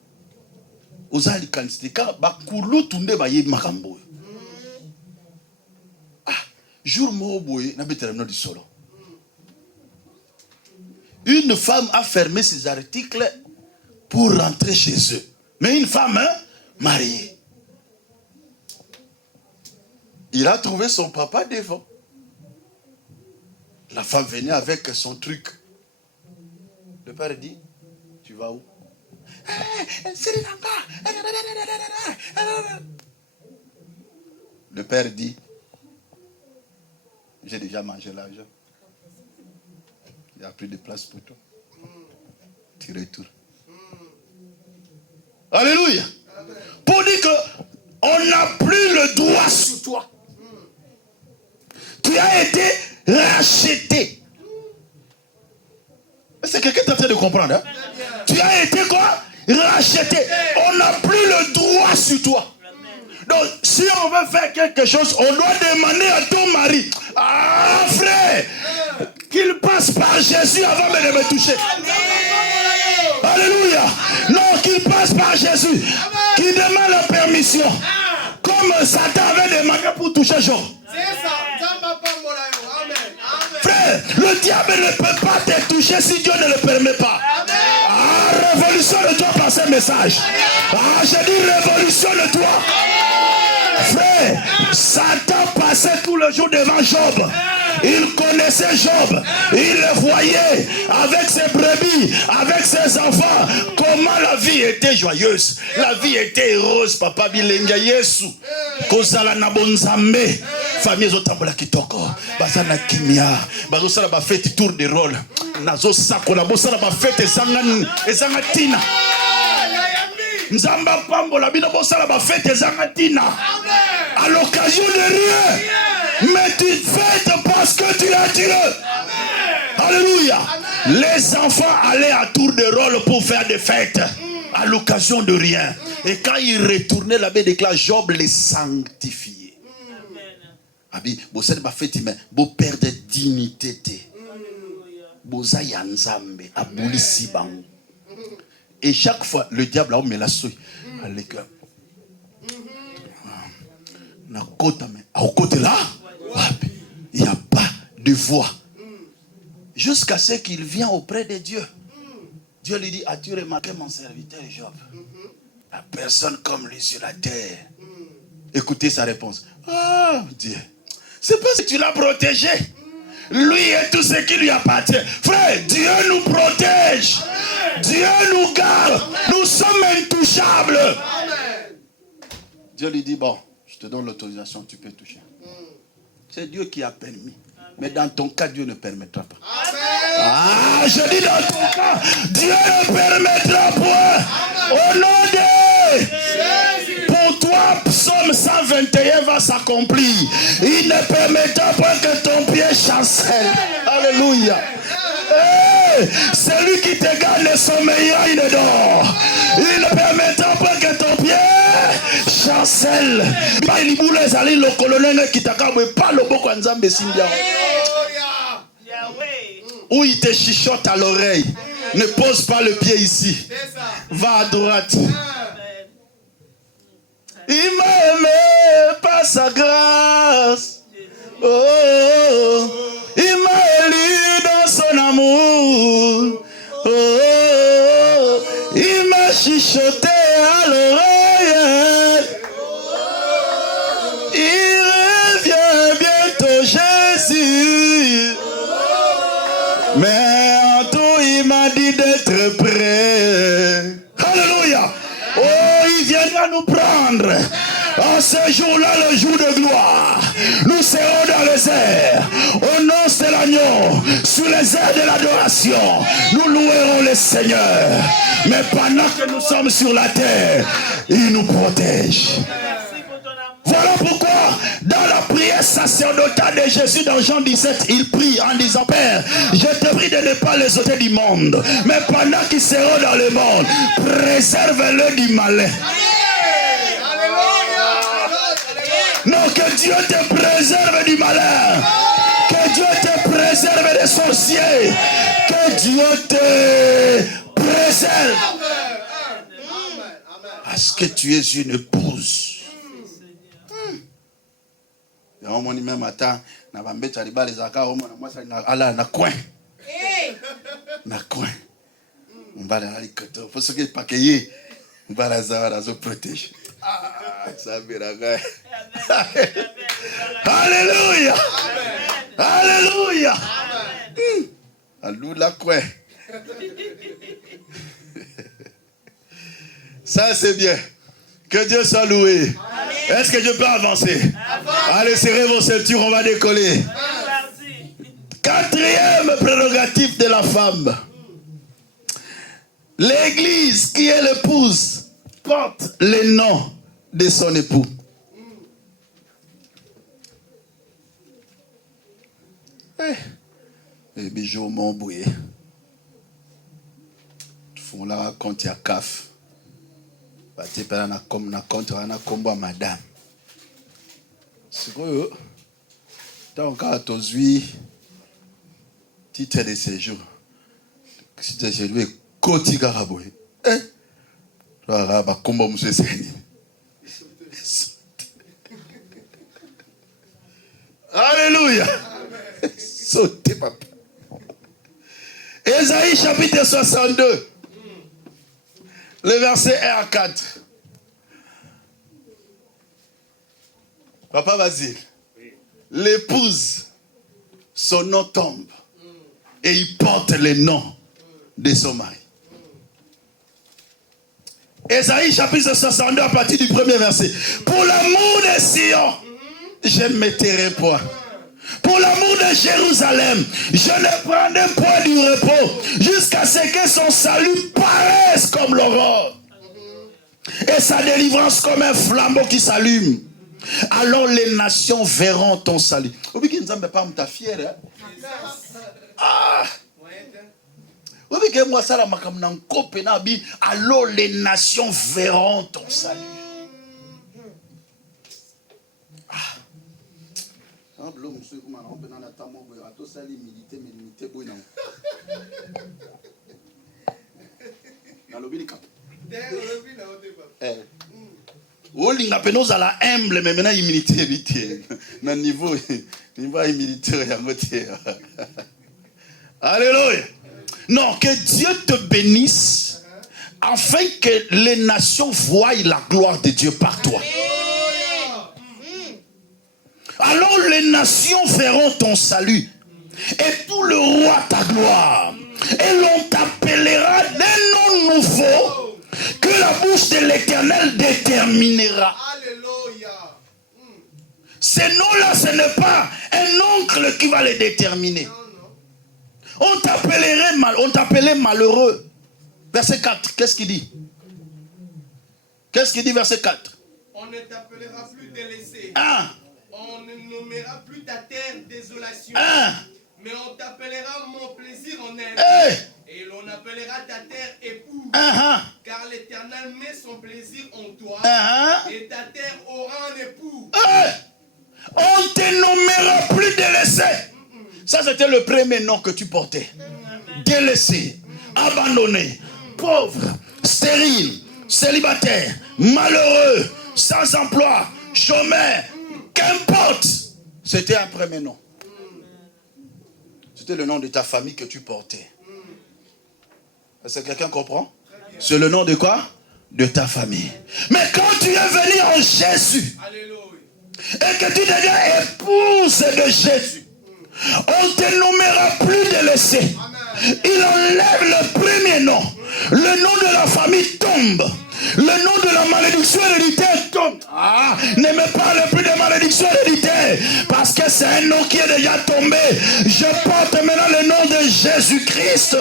ozali kaniste ka ba kulu tunde ba yebi makambo. Ah, jour mo boye na beterano di solo. Une femme a fermé ses articles pour rentrer chez eux. Mais une femme, mariée. Il a trouvé son papa devant. La femme venait avec son truc. Le père dit, tu vas où? Le père dit, j'ai déjà mangé l'argent. Il n'y a plus de place pour toi. Tu retournes. Alléluia. Pour dire qu'on n'a plus le droit sur toi. Tu as été racheté. C'est quelqu'un qui est en train de comprendre. Hein? Tu as été quoi? Racheté. On n'a plus le droit sur toi. Donc, si on veut faire quelque chose, on doit demander à ton mari, ah frère, qu'il passe par Jésus avant de me toucher. Alléluia. Non, qu'il passe par Jésus. Qu'il demande la permission. Comme Satan avait demandé pour toucher Job. Frère, le diable ne peut pas te toucher si Dieu ne le permet pas. Révolution de toi par ce message. J'ai dit révolution de toi. Frère, Satan passait tout le jour devant Job. Il connaissait Job. Il le voyait avec ses brebis, avec ses enfants. Comment la vie était joyeuse. La vie était heureuse. Papa bilenga Yesu. Kozala na bonzambe. Famille zotambola kitoko. Bazana kimia. Bazosala ba fête tour de rôle. Nazo sakola bosala ba fête ezanga tina. Nzamba pambola bina bosala ba fête ezanga tina. À l'occasion de rien. Mais tu fêtes parce que tu es Dieu. Alléluia. Les enfants allaient à tour de rôle pour faire des fêtes. À l'occasion de rien. Et quand ils retournaient, l'abbé déclare, Job les sanctifiait. Abi, vous savez pas fait, mais vous perdez dignité. Vous avez nzambe, abulisi bango. Et chaque fois, le diable a mis la souille. Na côté, mais à côté là, il n'y a pas de voix. Jusqu'à ce qu'il vienne auprès de Dieu. Dieu lui dit, as-tu remarqué mon serviteur Job? La personne comme lui sur la terre. Écoutez sa réponse. Ah, Dieu. C'est parce que tu l'as protégé. Lui et tout ce qui lui appartient. Frère, Dieu nous protège. Dieu nous garde. Nous sommes intouchables. Dieu lui dit, bon, je te donne l'autorisation, tu peux toucher. C'est Dieu qui a permis. Mais dans ton cas, Dieu ne permettra pas. Ah, je dis dans ton cas, Dieu ne permettra pas. Au nom de... Pour toi, Psaume 121 va s'accomplir. Il ne permettra pas que ton pied chancelle. Alléluia. Hey, celui qui te garde sommeillant, il dort. Il ne permettra pas que ton pied chancelle. Le colonel qui t'a pas le beau quand Nzambe Simbia. Où il te chichote à l'oreille. Ne pose pas le pied ici. Va à droite. Il m'a aimé par sa grâce. Oh, il m'a élu dans son amour. Oh, il m'a chichoté à l'oreille. Il revient bientôt Jésus. Mais en tout il m'a dit d'être prêt. Alléluia. Oh, il viendra nous prendre. En ce jour-là, le jour de gloire, nous serons dans les airs, au nom de l'agneau, sur les airs de l'adoration. Nous louerons le Seigneur. Mais pendant que nous sommes sur la terre, il nous protège. Voilà pourquoi, dans la prière sacerdotale de Jésus dans Jean 17, il prie en disant, Père, je te prie de ne pas les ôter du monde, mais pendant qu'ils seront dans le monde, préserve-le du malin. Non, que Dieu te préserve du malin. Que Dieu te préserve des sorciers. Que Dieu te préserve. Parce que tu es une épouse. Mon même matin, na bambeta libale zaka omo na mwasa ala na coin. Na coin. Mbala ali koto. Pour ce qui est paquet, mbala za zo protège. Ah, ça biraga. Alléluia. Alléluia. Alléluia quoi. Ça c'est bien. Que Dieu soit loué. Est-ce que je peux avancer? Allez, serrez vos ceintures, on va décoller. Quatrième prérogative de la femme. L'église qui est l'épouse porte le nom de son époux. Les bijoux m'ont bouillé. Font là quand il y a caf. Na contre na combo madame. C'est quoi? Donc quand tu as titre de séjour, si tu as joué Koti Garaboy. Combat monsieur Seigneur. Alléluia. Sautez, papa. Ésaïe chapitre 62. Le verset 1 à 4. Papa, vas-y. L'épouse, son nom tombe. Et il porte le nom de son mari. Ésaïe chapitre 62 à partir du premier verset. Pour l'amour de Sion, je ne me tairai point. Pour l'amour de Jérusalem, je ne prendrai point du repos jusqu'à ce que son salut paraisse comme l'aurore et sa délivrance comme un flambeau qui s'allume. Alors les nations verront ton salut. Alors les nations verront ton salut. Olinga penoza la humble mais maintenant humilité vite na niveau humilité yangote. Alléluia. Non, que Dieu te bénisse afin que les nations voient la gloire de Dieu par toi. Alors les nations verront ton salut et tout le roi ta gloire. Et l'on t'appellera d'un nom nouveau que la bouche de l'Éternel déterminera. Alléluia. Ce nom-là, ce n'est pas un oncle qui va le déterminer. On t'appelait malheureux. Verset 4, qu'est-ce qu'il dit? Qu'est-ce qu'il dit verset 4? On ne t'appellera plus délaissé. On ne nommera plus ta terre désolation. Mais on t'appellera mon plaisir en elle. Et l'on appellera ta terre épouse. Car l'Éternel met son plaisir en toi. Et ta terre aura un époux. On ne te nommera plus délaissé. Ça, c'était le premier nom que tu portais. Délaissé, abandonné, pauvre, stérile, célibataire, malheureux, sans emploi, chômeur, qu'importe. C'était un premier nom. C'était le nom de ta famille que tu portais. Est-ce que quelqu'un comprend? C'est le nom de quoi? De ta famille. Mais quand tu es venu en Jésus, et que tu deviens épouse de Jésus, on ne te nommera plus délaissé. Il enlève le premier nom. Le nom de la famille tombe. Le nom de la malédiction héréditaire tombe. Ne me parle plus de malédiction héréditaire. Parce que c'est un nom qui est déjà tombé. Je porte maintenant le nom de Jésus-Christ.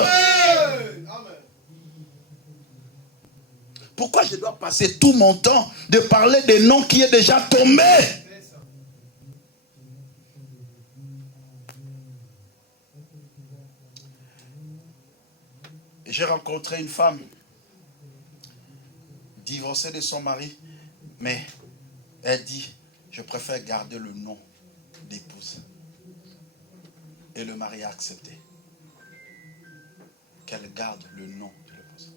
Pourquoi je dois passer tout mon temps de parler des noms qui est déjà tombé? J'ai rencontré une femme divorcée de son mari, mais elle dit, je préfère garder le nom d'épouse. Et le mari a accepté qu'elle garde le nom de l'épouse,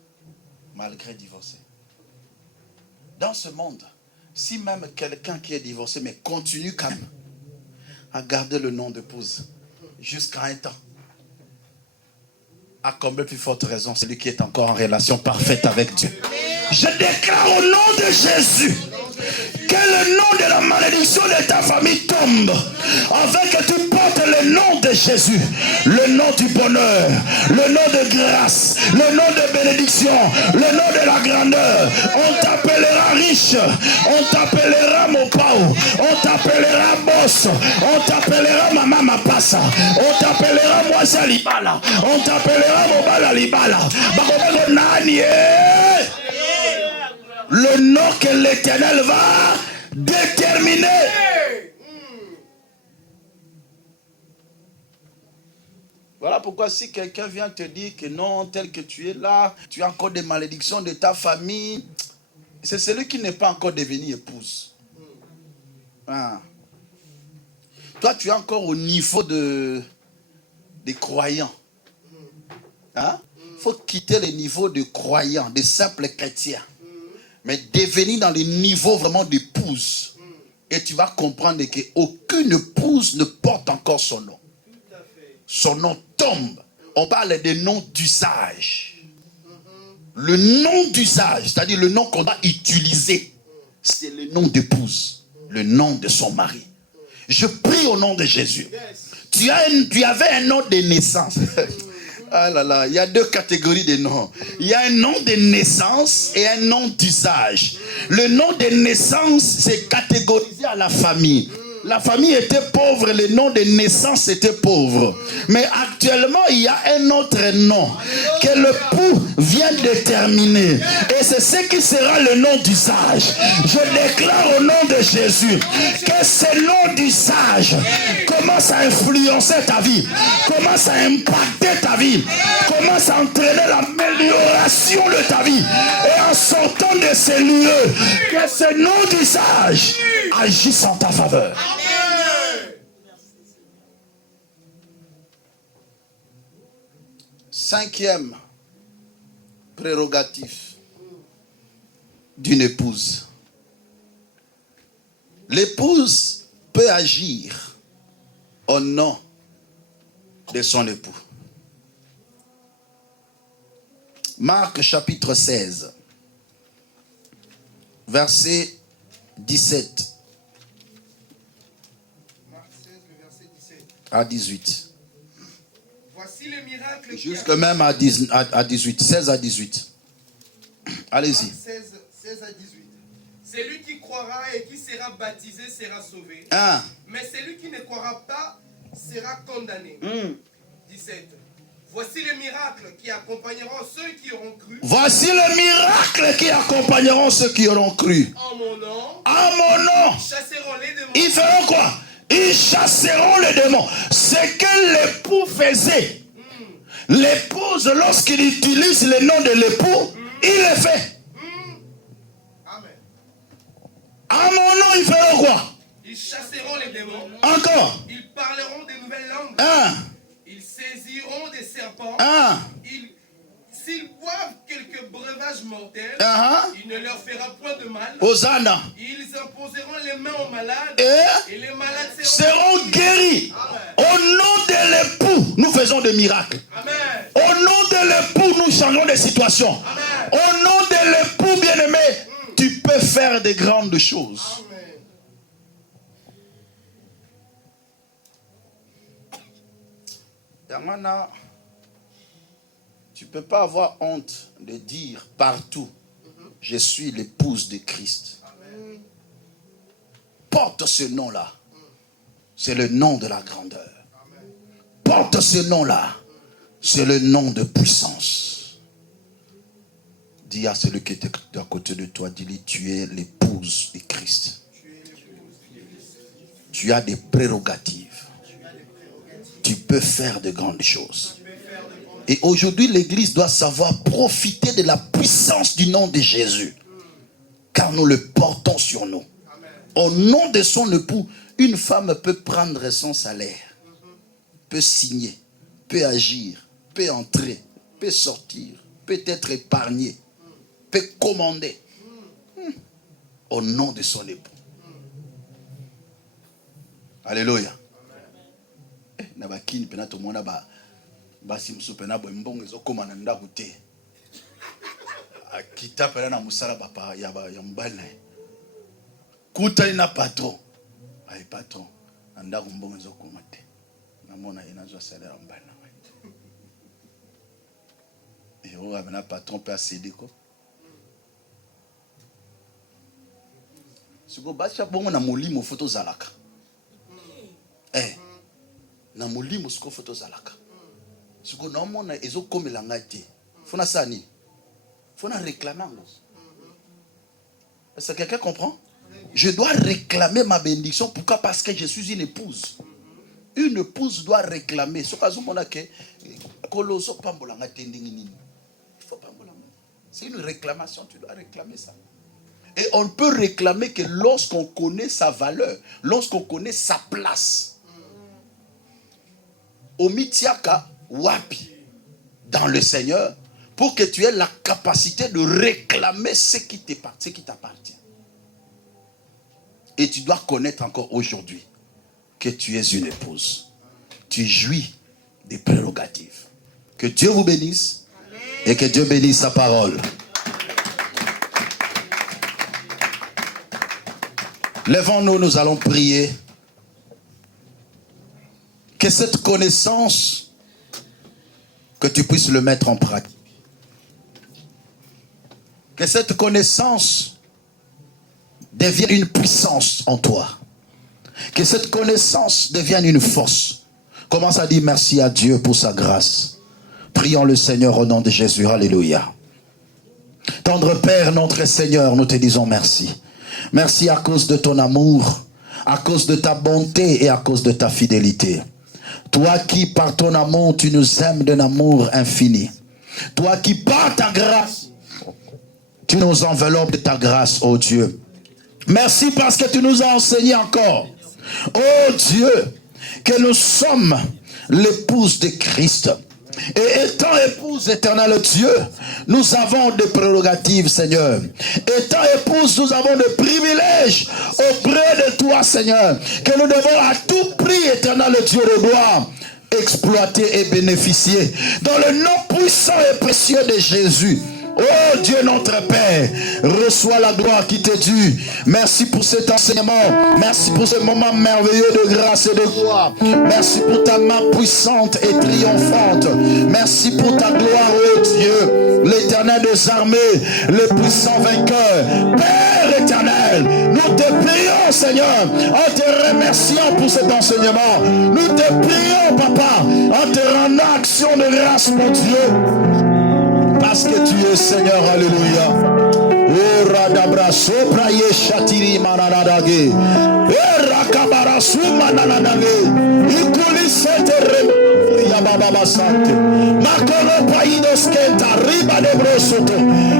malgré divorcée. Dans ce monde, si même quelqu'un qui est divorcé, mais continue quand même à garder le nom d'épouse jusqu'à un temps, à combien plus forte raison celui qui est encore en relation parfaite avec Dieu. Je déclare au nom de Jésus que le nom de la malédiction de ta famille tombe, afin que tu portes le nom de Jésus, le nom du bonheur, le nom de grâce, le nom de bénédiction, le nom de la grandeur. On t'appellera riche, on t'appellera Mopao, on t'appellera boss, on t'appellera Mama Mapasa, on t'appellera Mwasa Libala, on t'appellera Mobala Libala. Le nom que l'Éternel va déterminer. Voilà pourquoi si quelqu'un vient te dire que non, tel que tu es là, tu as encore des malédictions de ta famille, c'est celui qui n'est pas encore devenu épouse. Toi, tu es encore au niveau des croyants. Il faut quitter les niveaux de croyants, de simples chrétiens. Mais devenir dans les niveaux vraiment d'épouse. Et tu vas comprendre qu'aucune épouse ne porte encore son nom. Son nom tombe. On parle des noms d'usage. Le nom d'usage, c'est-à-dire le nom qu'on a utilisé, c'est le nom d'épouse, le nom de son mari. Je prie au nom de Jésus. Tu avais un nom de naissance. Ah là là, il y a deux catégories de noms. Il y a un nom de naissance et un nom d'usage. Le nom de naissance, c'est catégorisé à la famille. La famille était pauvre, le nom de naissance était pauvre. Mais actuellement, il y a un autre nom que le l'époux vient déterminer. Et c'est ce qui sera le nom d'usage. Je déclare au nom de Jésus que ce nom d'usage commence à influencer ta vie, commence à impacter ta vie, commence à entraîner l'amélioration de ta vie. Et en sortant de ces lieux, que ce nom d'usage agisse en ta faveur. Cinquième prérogative d'une épouse. L'épouse peut agir au nom de son époux. Marc chapitre 16, verset 17. Marc 16, le verset 17. À 18. Voici le miracle Jusque même à 18. 16 à 18. Allez-y. 16 à 18. Celui qui croira et qui sera baptisé sera sauvé. Mais celui qui ne croira pas sera condamné. 17. Voici les miracles qui accompagneront ceux qui auront cru. Voici les miracles qui accompagneront ceux qui auront cru. En mon nom. En mon nom. Ils chasseront les démons. Ils feront quoi? Ils chasseront les démons. Ce que l'époux faisait. L'épouse, lorsqu'il utilise le nom de l'époux, il le fait. Amen. En mon nom, ils feront quoi? Ils chasseront les démons. Encore. Ils parleront des nouvelles langues. Ils saisiront des serpents. S'ils boivent quelques breuvages mortels, il ne leur fera point de mal. Hosanna. Ils imposeront les mains aux malades Et les malades seront guéris. Amen. Au nom de l'époux, nous faisons des miracles. Amen. Au nom de l'époux, nous changeons des situations. Amen. Au nom de l'époux, bien-aimé, tu peux faire de grandes choses. Amen. Yamana, tu ne peux pas avoir honte de dire partout, je suis l'épouse de Christ. Amen. Porte ce nom-là. C'est le nom de la grandeur. Amen. Porte ce nom-là. C'est le nom de puissance. Dis à celui qui est à côté de toi, dis-lui, tu es l'épouse de Christ. Tu as des prérogatives. Tu peux faire de grandes choses. Et aujourd'hui, l'Église doit savoir profiter de la puissance du nom de Jésus. Car nous le portons sur nous. Au nom de son époux, une femme peut prendre son salaire, peut signer, peut agir, peut entrer, peut sortir, peut être épargnée, peut commander. Au nom de son époux. Alléluia. Nabakini pena to mona ba basi musu pena bo mbongo ezokoma na ndaku te. Akita pena na musala papa ya mbana. Kuta ina patron. Ai patron. Ndaku mbongo ezokoma te. Namona inazo salaire mbana. Et on a un patron peut accéder quoi. Si vous bacha bongo na molimo photo zalaka. Na molimo siko photo zalaka. Siko na mona ezo komela ngati. Fona sani. Fona réclamer. Est-ce que quelqu'un comprend? Je dois réclamer ma bénédiction. Pourquoi? Parce que je suis une épouse. Une épouse doit réclamer. C'est une réclamation. Tu dois réclamer ça. Et on ne peut réclamer que lorsqu'on connaît sa valeur, lorsqu'on connaît sa place. Omitiaka wapi, dans le Seigneur, pour que tu aies la capacité de réclamer ce qui t'appartient. Et tu dois connaître encore aujourd'hui que tu es une épouse. Tu jouis des prérogatives. Que Dieu vous bénisse. Amen. Et que Dieu bénisse sa parole. Lèvons-nous, nous allons prier. Que cette connaissance, que tu puisses le mettre en pratique. Que cette connaissance devienne une puissance en toi. Que cette connaissance devienne une force. Commence à dire merci à Dieu pour sa grâce. Prions le Seigneur au nom de Jésus. Alléluia. Tendre Père, notre Seigneur, nous te disons merci. Merci à cause de ton amour, à cause de ta bonté et à cause de ta fidélité. Toi qui, par ton amour, tu nous aimes d'un amour infini. Toi qui, par ta grâce, tu nous enveloppes de ta grâce, ô Dieu. Merci parce que tu nous as enseigné encore, ô Dieu, que nous sommes l'épouse de Christ. Et étant épouse éternelle Dieu, nous avons des prérogatives, Seigneur. Étant épouse, nous avons des privilèges auprès de toi, Seigneur, que nous devons à tout prix, éternel Dieu, le droit exploiter et bénéficier. Dans le nom puissant et précieux de Jésus. Oh Dieu notre Père, reçois la gloire qui t'est due. Merci pour cet enseignement. Merci pour ce moment merveilleux de grâce et de gloire. Merci pour ta main puissante et triomphante. Merci pour ta gloire, oh Dieu, l'Éternel des armées, le puissant vainqueur. Père éternel, nous te prions, Seigneur, en te remerciant pour cet enseignement. Nous te prions, Papa, en te rendant action de grâce, mon Dieu. Parce que tu es Seigneur, alléluia. Oh radabra sopraye chatiri mananadage. Rakabara sumananadage. Ikuli sete ya baba sante. Makolo paidos kenta riba de brosoto.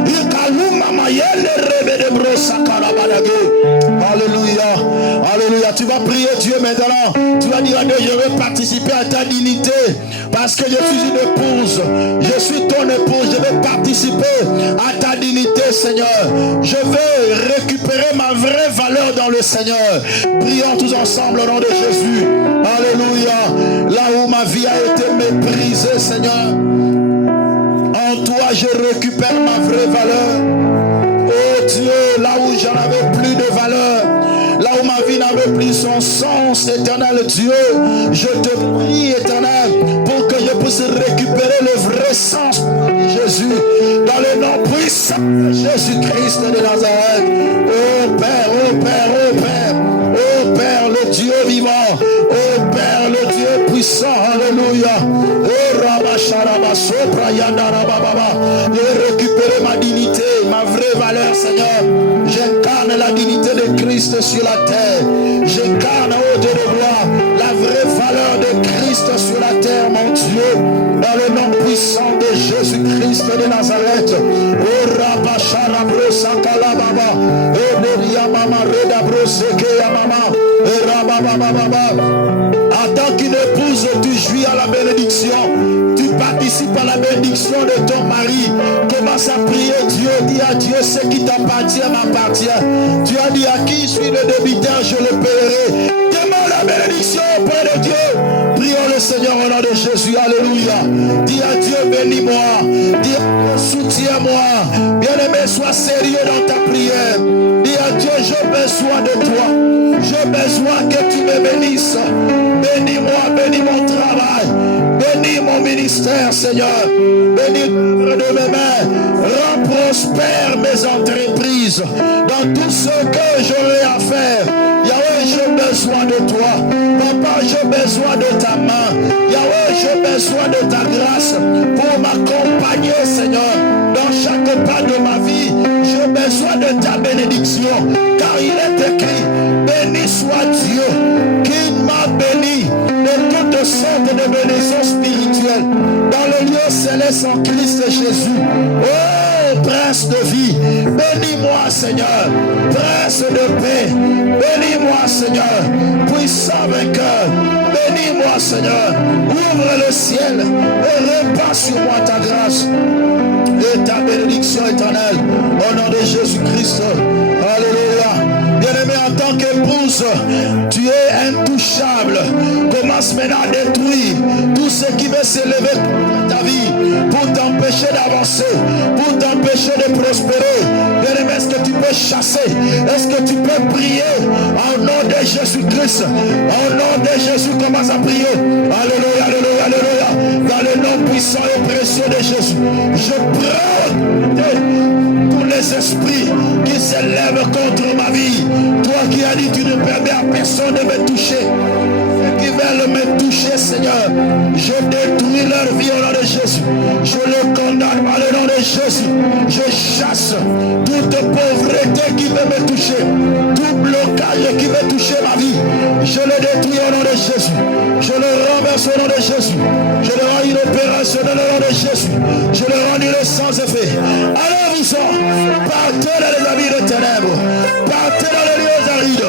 Ikaluma mayele rebe de brosa karabadage. Alléluia. Alléluia. Tu vas prier Dieu maintenant. Tu vas dire à Dieu, je veux participer à ta dignité. Parce que je suis une épouse. Je suis ton épouse. Je vais participer à ta dignité, Seigneur. Je veux récupérer ma vraie valeur dans le Seigneur. Prions tous ensemble au nom de Jésus. Alléluia. Là où ma vie a été méprisée, Seigneur, en toi je récupère ma vraie valeur. Oh Dieu, là où j'en avais plus de valeur, là où ma vie n'avait plus son sens, éternel Dieu, je te prie, éternel, pour que je puisse récupérer le vrai sens de Jésus, dans le nom puissant de Jésus-Christ de Nazareth. Oh Père, oh Père, oh Père, oh Père, le Dieu vivant, oh Père, le Dieu puissant, alléluia. Oh Rabacharaba, Sopra Yandarababa, de récupérer ma dignité, ma vraie valeur, Seigneur. J'incarne la dignité de Christ sur la terre. J'incarne, oh Dieu de gloire, la vraie valeur de Christ sur la terre, mon Dieu. Dans le nom puissant de Jésus-Christ de Nazareth. Oh Rabacharabro Sakalababa. Oh Neriamama Redabro Sekeyamama. Oh Rabababa. En tant qu'une épouse, tu jouis à la bénédiction. Tu participes à la bénédiction de ton mari. Commence à prier Dieu. Dis à Dieu, ce qui t'appartient m'appartient. Tu as dit à qui je suis le débiteur, je le paierai. Demande la bénédiction auprès de Dieu. Prions le Seigneur au nom de Jésus. Alléluia. Dis à Dieu, bénis-moi. Dis à Dieu, soutiens-moi. Bien-aimé, sois sérieux dans ta prière. Dis à Dieu, j'ai besoin de toi. J'ai besoin que tu me bénisses. Bénis-moi, bénis mon travail. Bénis mon ministère, Seigneur. Bénis l'œuvre de mes mains. Rends prospère mes entreprises. Dans tout ce que j'aurai à faire. Yahweh, j'ai besoin de toi. Papa, j'ai besoin de ta main. Yahweh, j'ai besoin de ta grâce pour m'accompagner, Seigneur. Dans chaque pas de ma vie, j'ai besoin de ta bénédiction. Car il est écrit, béni soit Dieu qui m'a béni de toutes sortes de bénédictions spirituelles dans le lieu céleste en Christ Jésus. Oh, prince de vie, bénis-moi, Seigneur. Prince de paix, bénis-moi, Seigneur. Puissant vainqueur, bénis-moi, Seigneur. Ouvre le ciel et répands sur moi ta grâce. et ta bénédiction éternelle. Au nom de Jésus-Christ. Alléluia. Bien-aimé, en tant qu'épouse, tu es intouchable. Commence maintenant à détruire tout ce qui veut s'élever dans ta vie pour t'empêcher d'avancer, pour t'empêcher de prospérer. Bien-aimé, est-ce que tu peux chasser? Est-ce que tu peux prier au nom de Jésus-Christ? Au nom de Jésus, commence à prier. Alléluia, alléluia, alléluia. Dans le nom puissant et précieux de Jésus, je prends tous les esprits qui s'élèvent contre ma vie. Toi qui as dit tu ne permets à personne de me toucher. Ceux qui veulent me toucher, Seigneur, je détruis leur vie au nom de Jésus. Je le condamne par le nom de Jésus. Je chasse toute pauvreté qui veut me toucher, tout blocage qui veut toucher ma vie. Je le détruis au nom de Jésus. Je le renverse au nom de Jésus. Je le rends inopérationnel au nom de Jésus. Je le rends sans effet. Alors vous en partez dans les habits de ténèbres. Partez dans les lieux arides.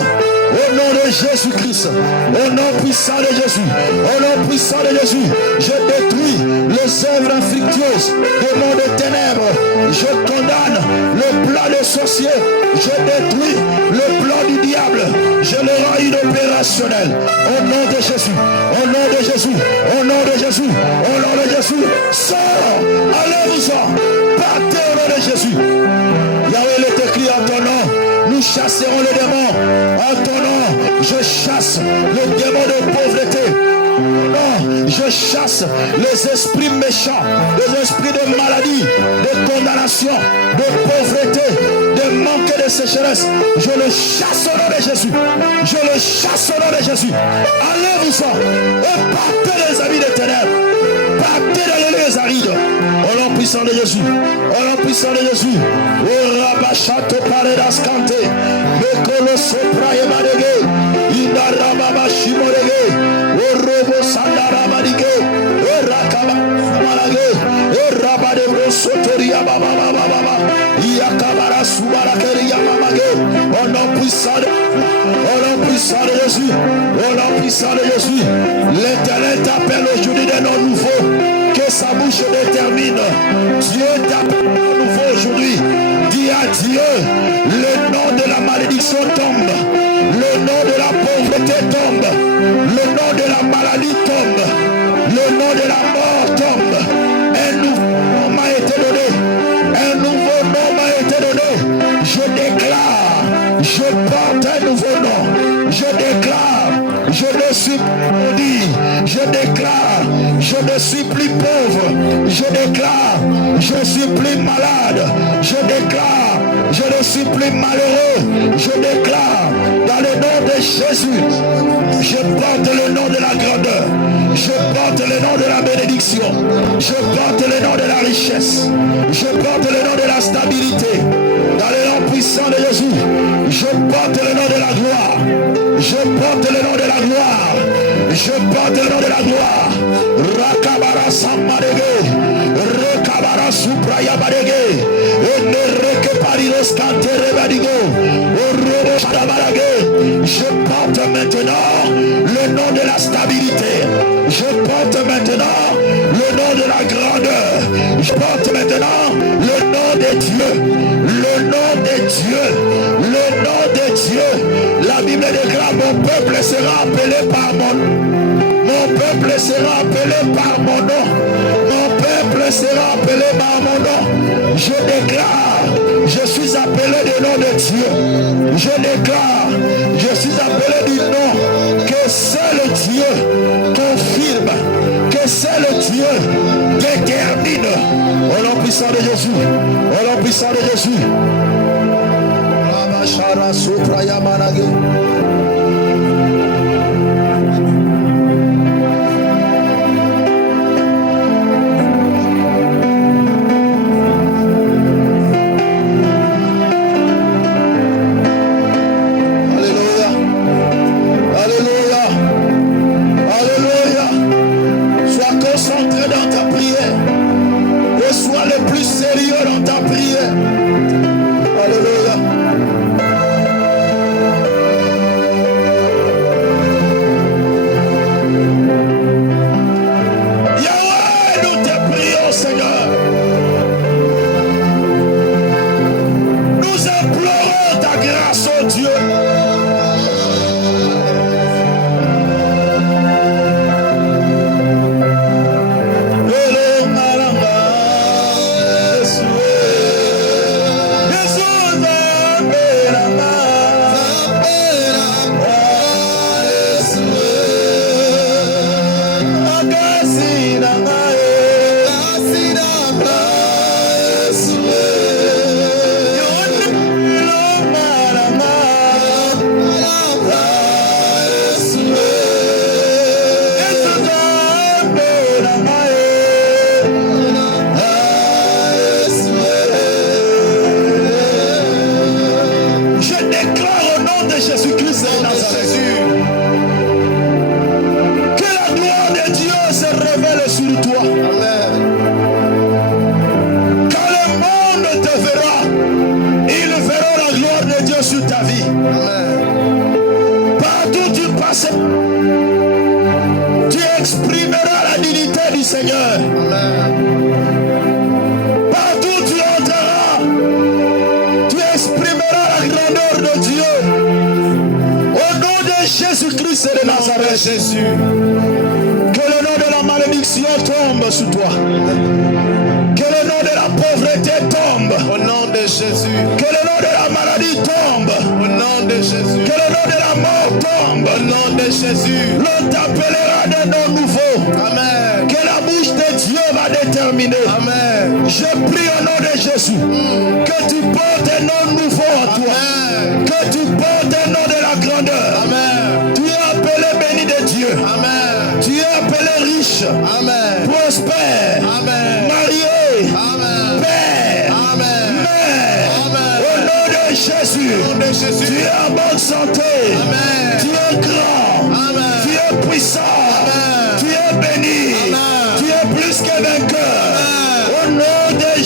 Au nom de Jésus-Christ, au nom puissant de Jésus, au nom puissant de Jésus, je détruis les œuvres infructueuses du monde des ténèbres. Je condamne le plan des sorciers. Je détruis le plan du diable. Je le rends inopérationnel. Au nom de Jésus, au nom de Jésus, au nom de Jésus, au nom de Jésus. Sors, allez-vous-en, partez au nom de Jésus. Yahweh est écrit en ton nom. Nous chasserons les démons. En ton nom, je chasse le démon de pauvreté. Non, je chasse les esprits méchants, les esprits de maladie, de condamnation, de pauvreté, de manque de sécheresse. Je le chasse au nom de Jésus. Je le chasse au nom de Jésus. Enlève-vous-en et partez les amis des ténèbres. Partez dans les lieux arides. Au nom puissant de Jésus. Au nom puissant de Jésus. Au rabachato paredas kante. Mekolo sopra yemadege. Indarababa shimorege. Au robo sandarabadike. Au rakaba sumarage. Au rabade brosotoria baba baba baba. Yakabara sumarakeri yamamage. Au nom puissant de Jésus. Au nom puissant de Jésus. L'Éternel t'appelle aujourd'hui des noms nouveaux. Que sa bouche détermine. Dieu t'appelle des noms nouveaux aujourd'hui. Dis à Dieu, le nom de la malédiction tombe. Le nom de la pauvreté tombe. Le nom de la maladie tombe. Le nom de la mort tombe. Un nouveau nom m'a été donné. Un nouveau nom m'a été donné. Je déclare, je porte un nouveau nom. Je déclare, je ne suis plus maudit. Je déclare, je ne suis plus pauvre. Je déclare, je ne suis plus malade. Je déclare, je ne suis plus malheureux. Je déclare, dans le nom de Jésus, je porte le nom de la grandeur. Je porte le nom de la bénédiction. Je porte le nom de la richesse. Je porte le nom de la stabilité. Dans le nom puissant de Jésus, je porte le nom de la gloire. Je porte le nom de la gloire. Je porte le nom de la gloire. Rakabara Samadege. Rakabara Supraya Badege. Enereke Pariros Kantere Badigo. Orobo Shadabarage. Je porte maintenant le nom de la stabilité. Je porte maintenant le nom de la grandeur. Je porte maintenant le nom de Dieu. Le nom de Dieu. Le nom de Dieu. La Bible déclare, mon peuple sera appelé par mon nom. Mon peuple sera appelé par mon nom. Mon peuple sera appelé par mon nom. Je déclare, je suis appelé du nom de Dieu. Je déclare, je suis appelé du nom que seul Dieu confirme, que seul Dieu détermine. Au nom puissant de Jésus, au nom puissant de Jésus. Ramachara Supraya Manage. s'arrête. Jésus. Que le nom de la malédiction tombe sur toi. Que le nom de la pauvreté tombe. Au nom de Jésus. Que le nom de la maladie tombe. Au nom de Jésus. Que le nom de la mort tombe. Au nom de Jésus. L'on t'appellera des noms nouveaux. Amen. Que la bouche de Dieu va déterminer. Amen. Je prie au nom de Jésus. Que tu portes un nom nouveau en toi. Amen. Que tu portes un nom de la grandeur. Amen. Tu es appelé béni de Dieu. Amen. Tu es appelé riche. Amen. Prospère. Amen. Marié. Amen. Père. Amen. Mère. Amen. Au nom de Jésus. Au nom de Jésus. Tu es en bonne santé. Amen. Tu es grand. Amen. Tu es puissant. Amen. Tu es béni. Amen. Tu es plus que vainqueur. Amen. Au nom de Au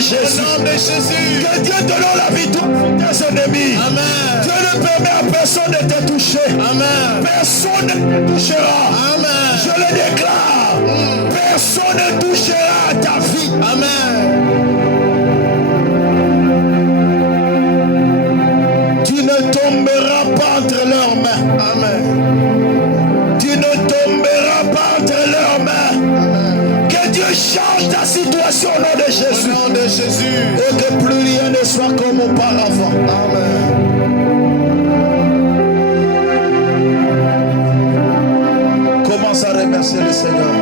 Jésus. nom de Jésus. Que Dieu te donne la victoire sur tes ennemis. Amen. Dieu ne permet à personne de te toucher. Amen. Personne ne te touchera. Amen. Je le déclare. Personne ne touchera à ta vie. Amen. Tu ne tomberas pas entre leurs mains. Amen. Tu ne tomberas pas entre leurs mains. Amen. Que Dieu change ta situation au nom de Jésus. Au nom de Jésus. Et que plus rien ne soit comme auparavant. Amen. Commence à remercier le Seigneur.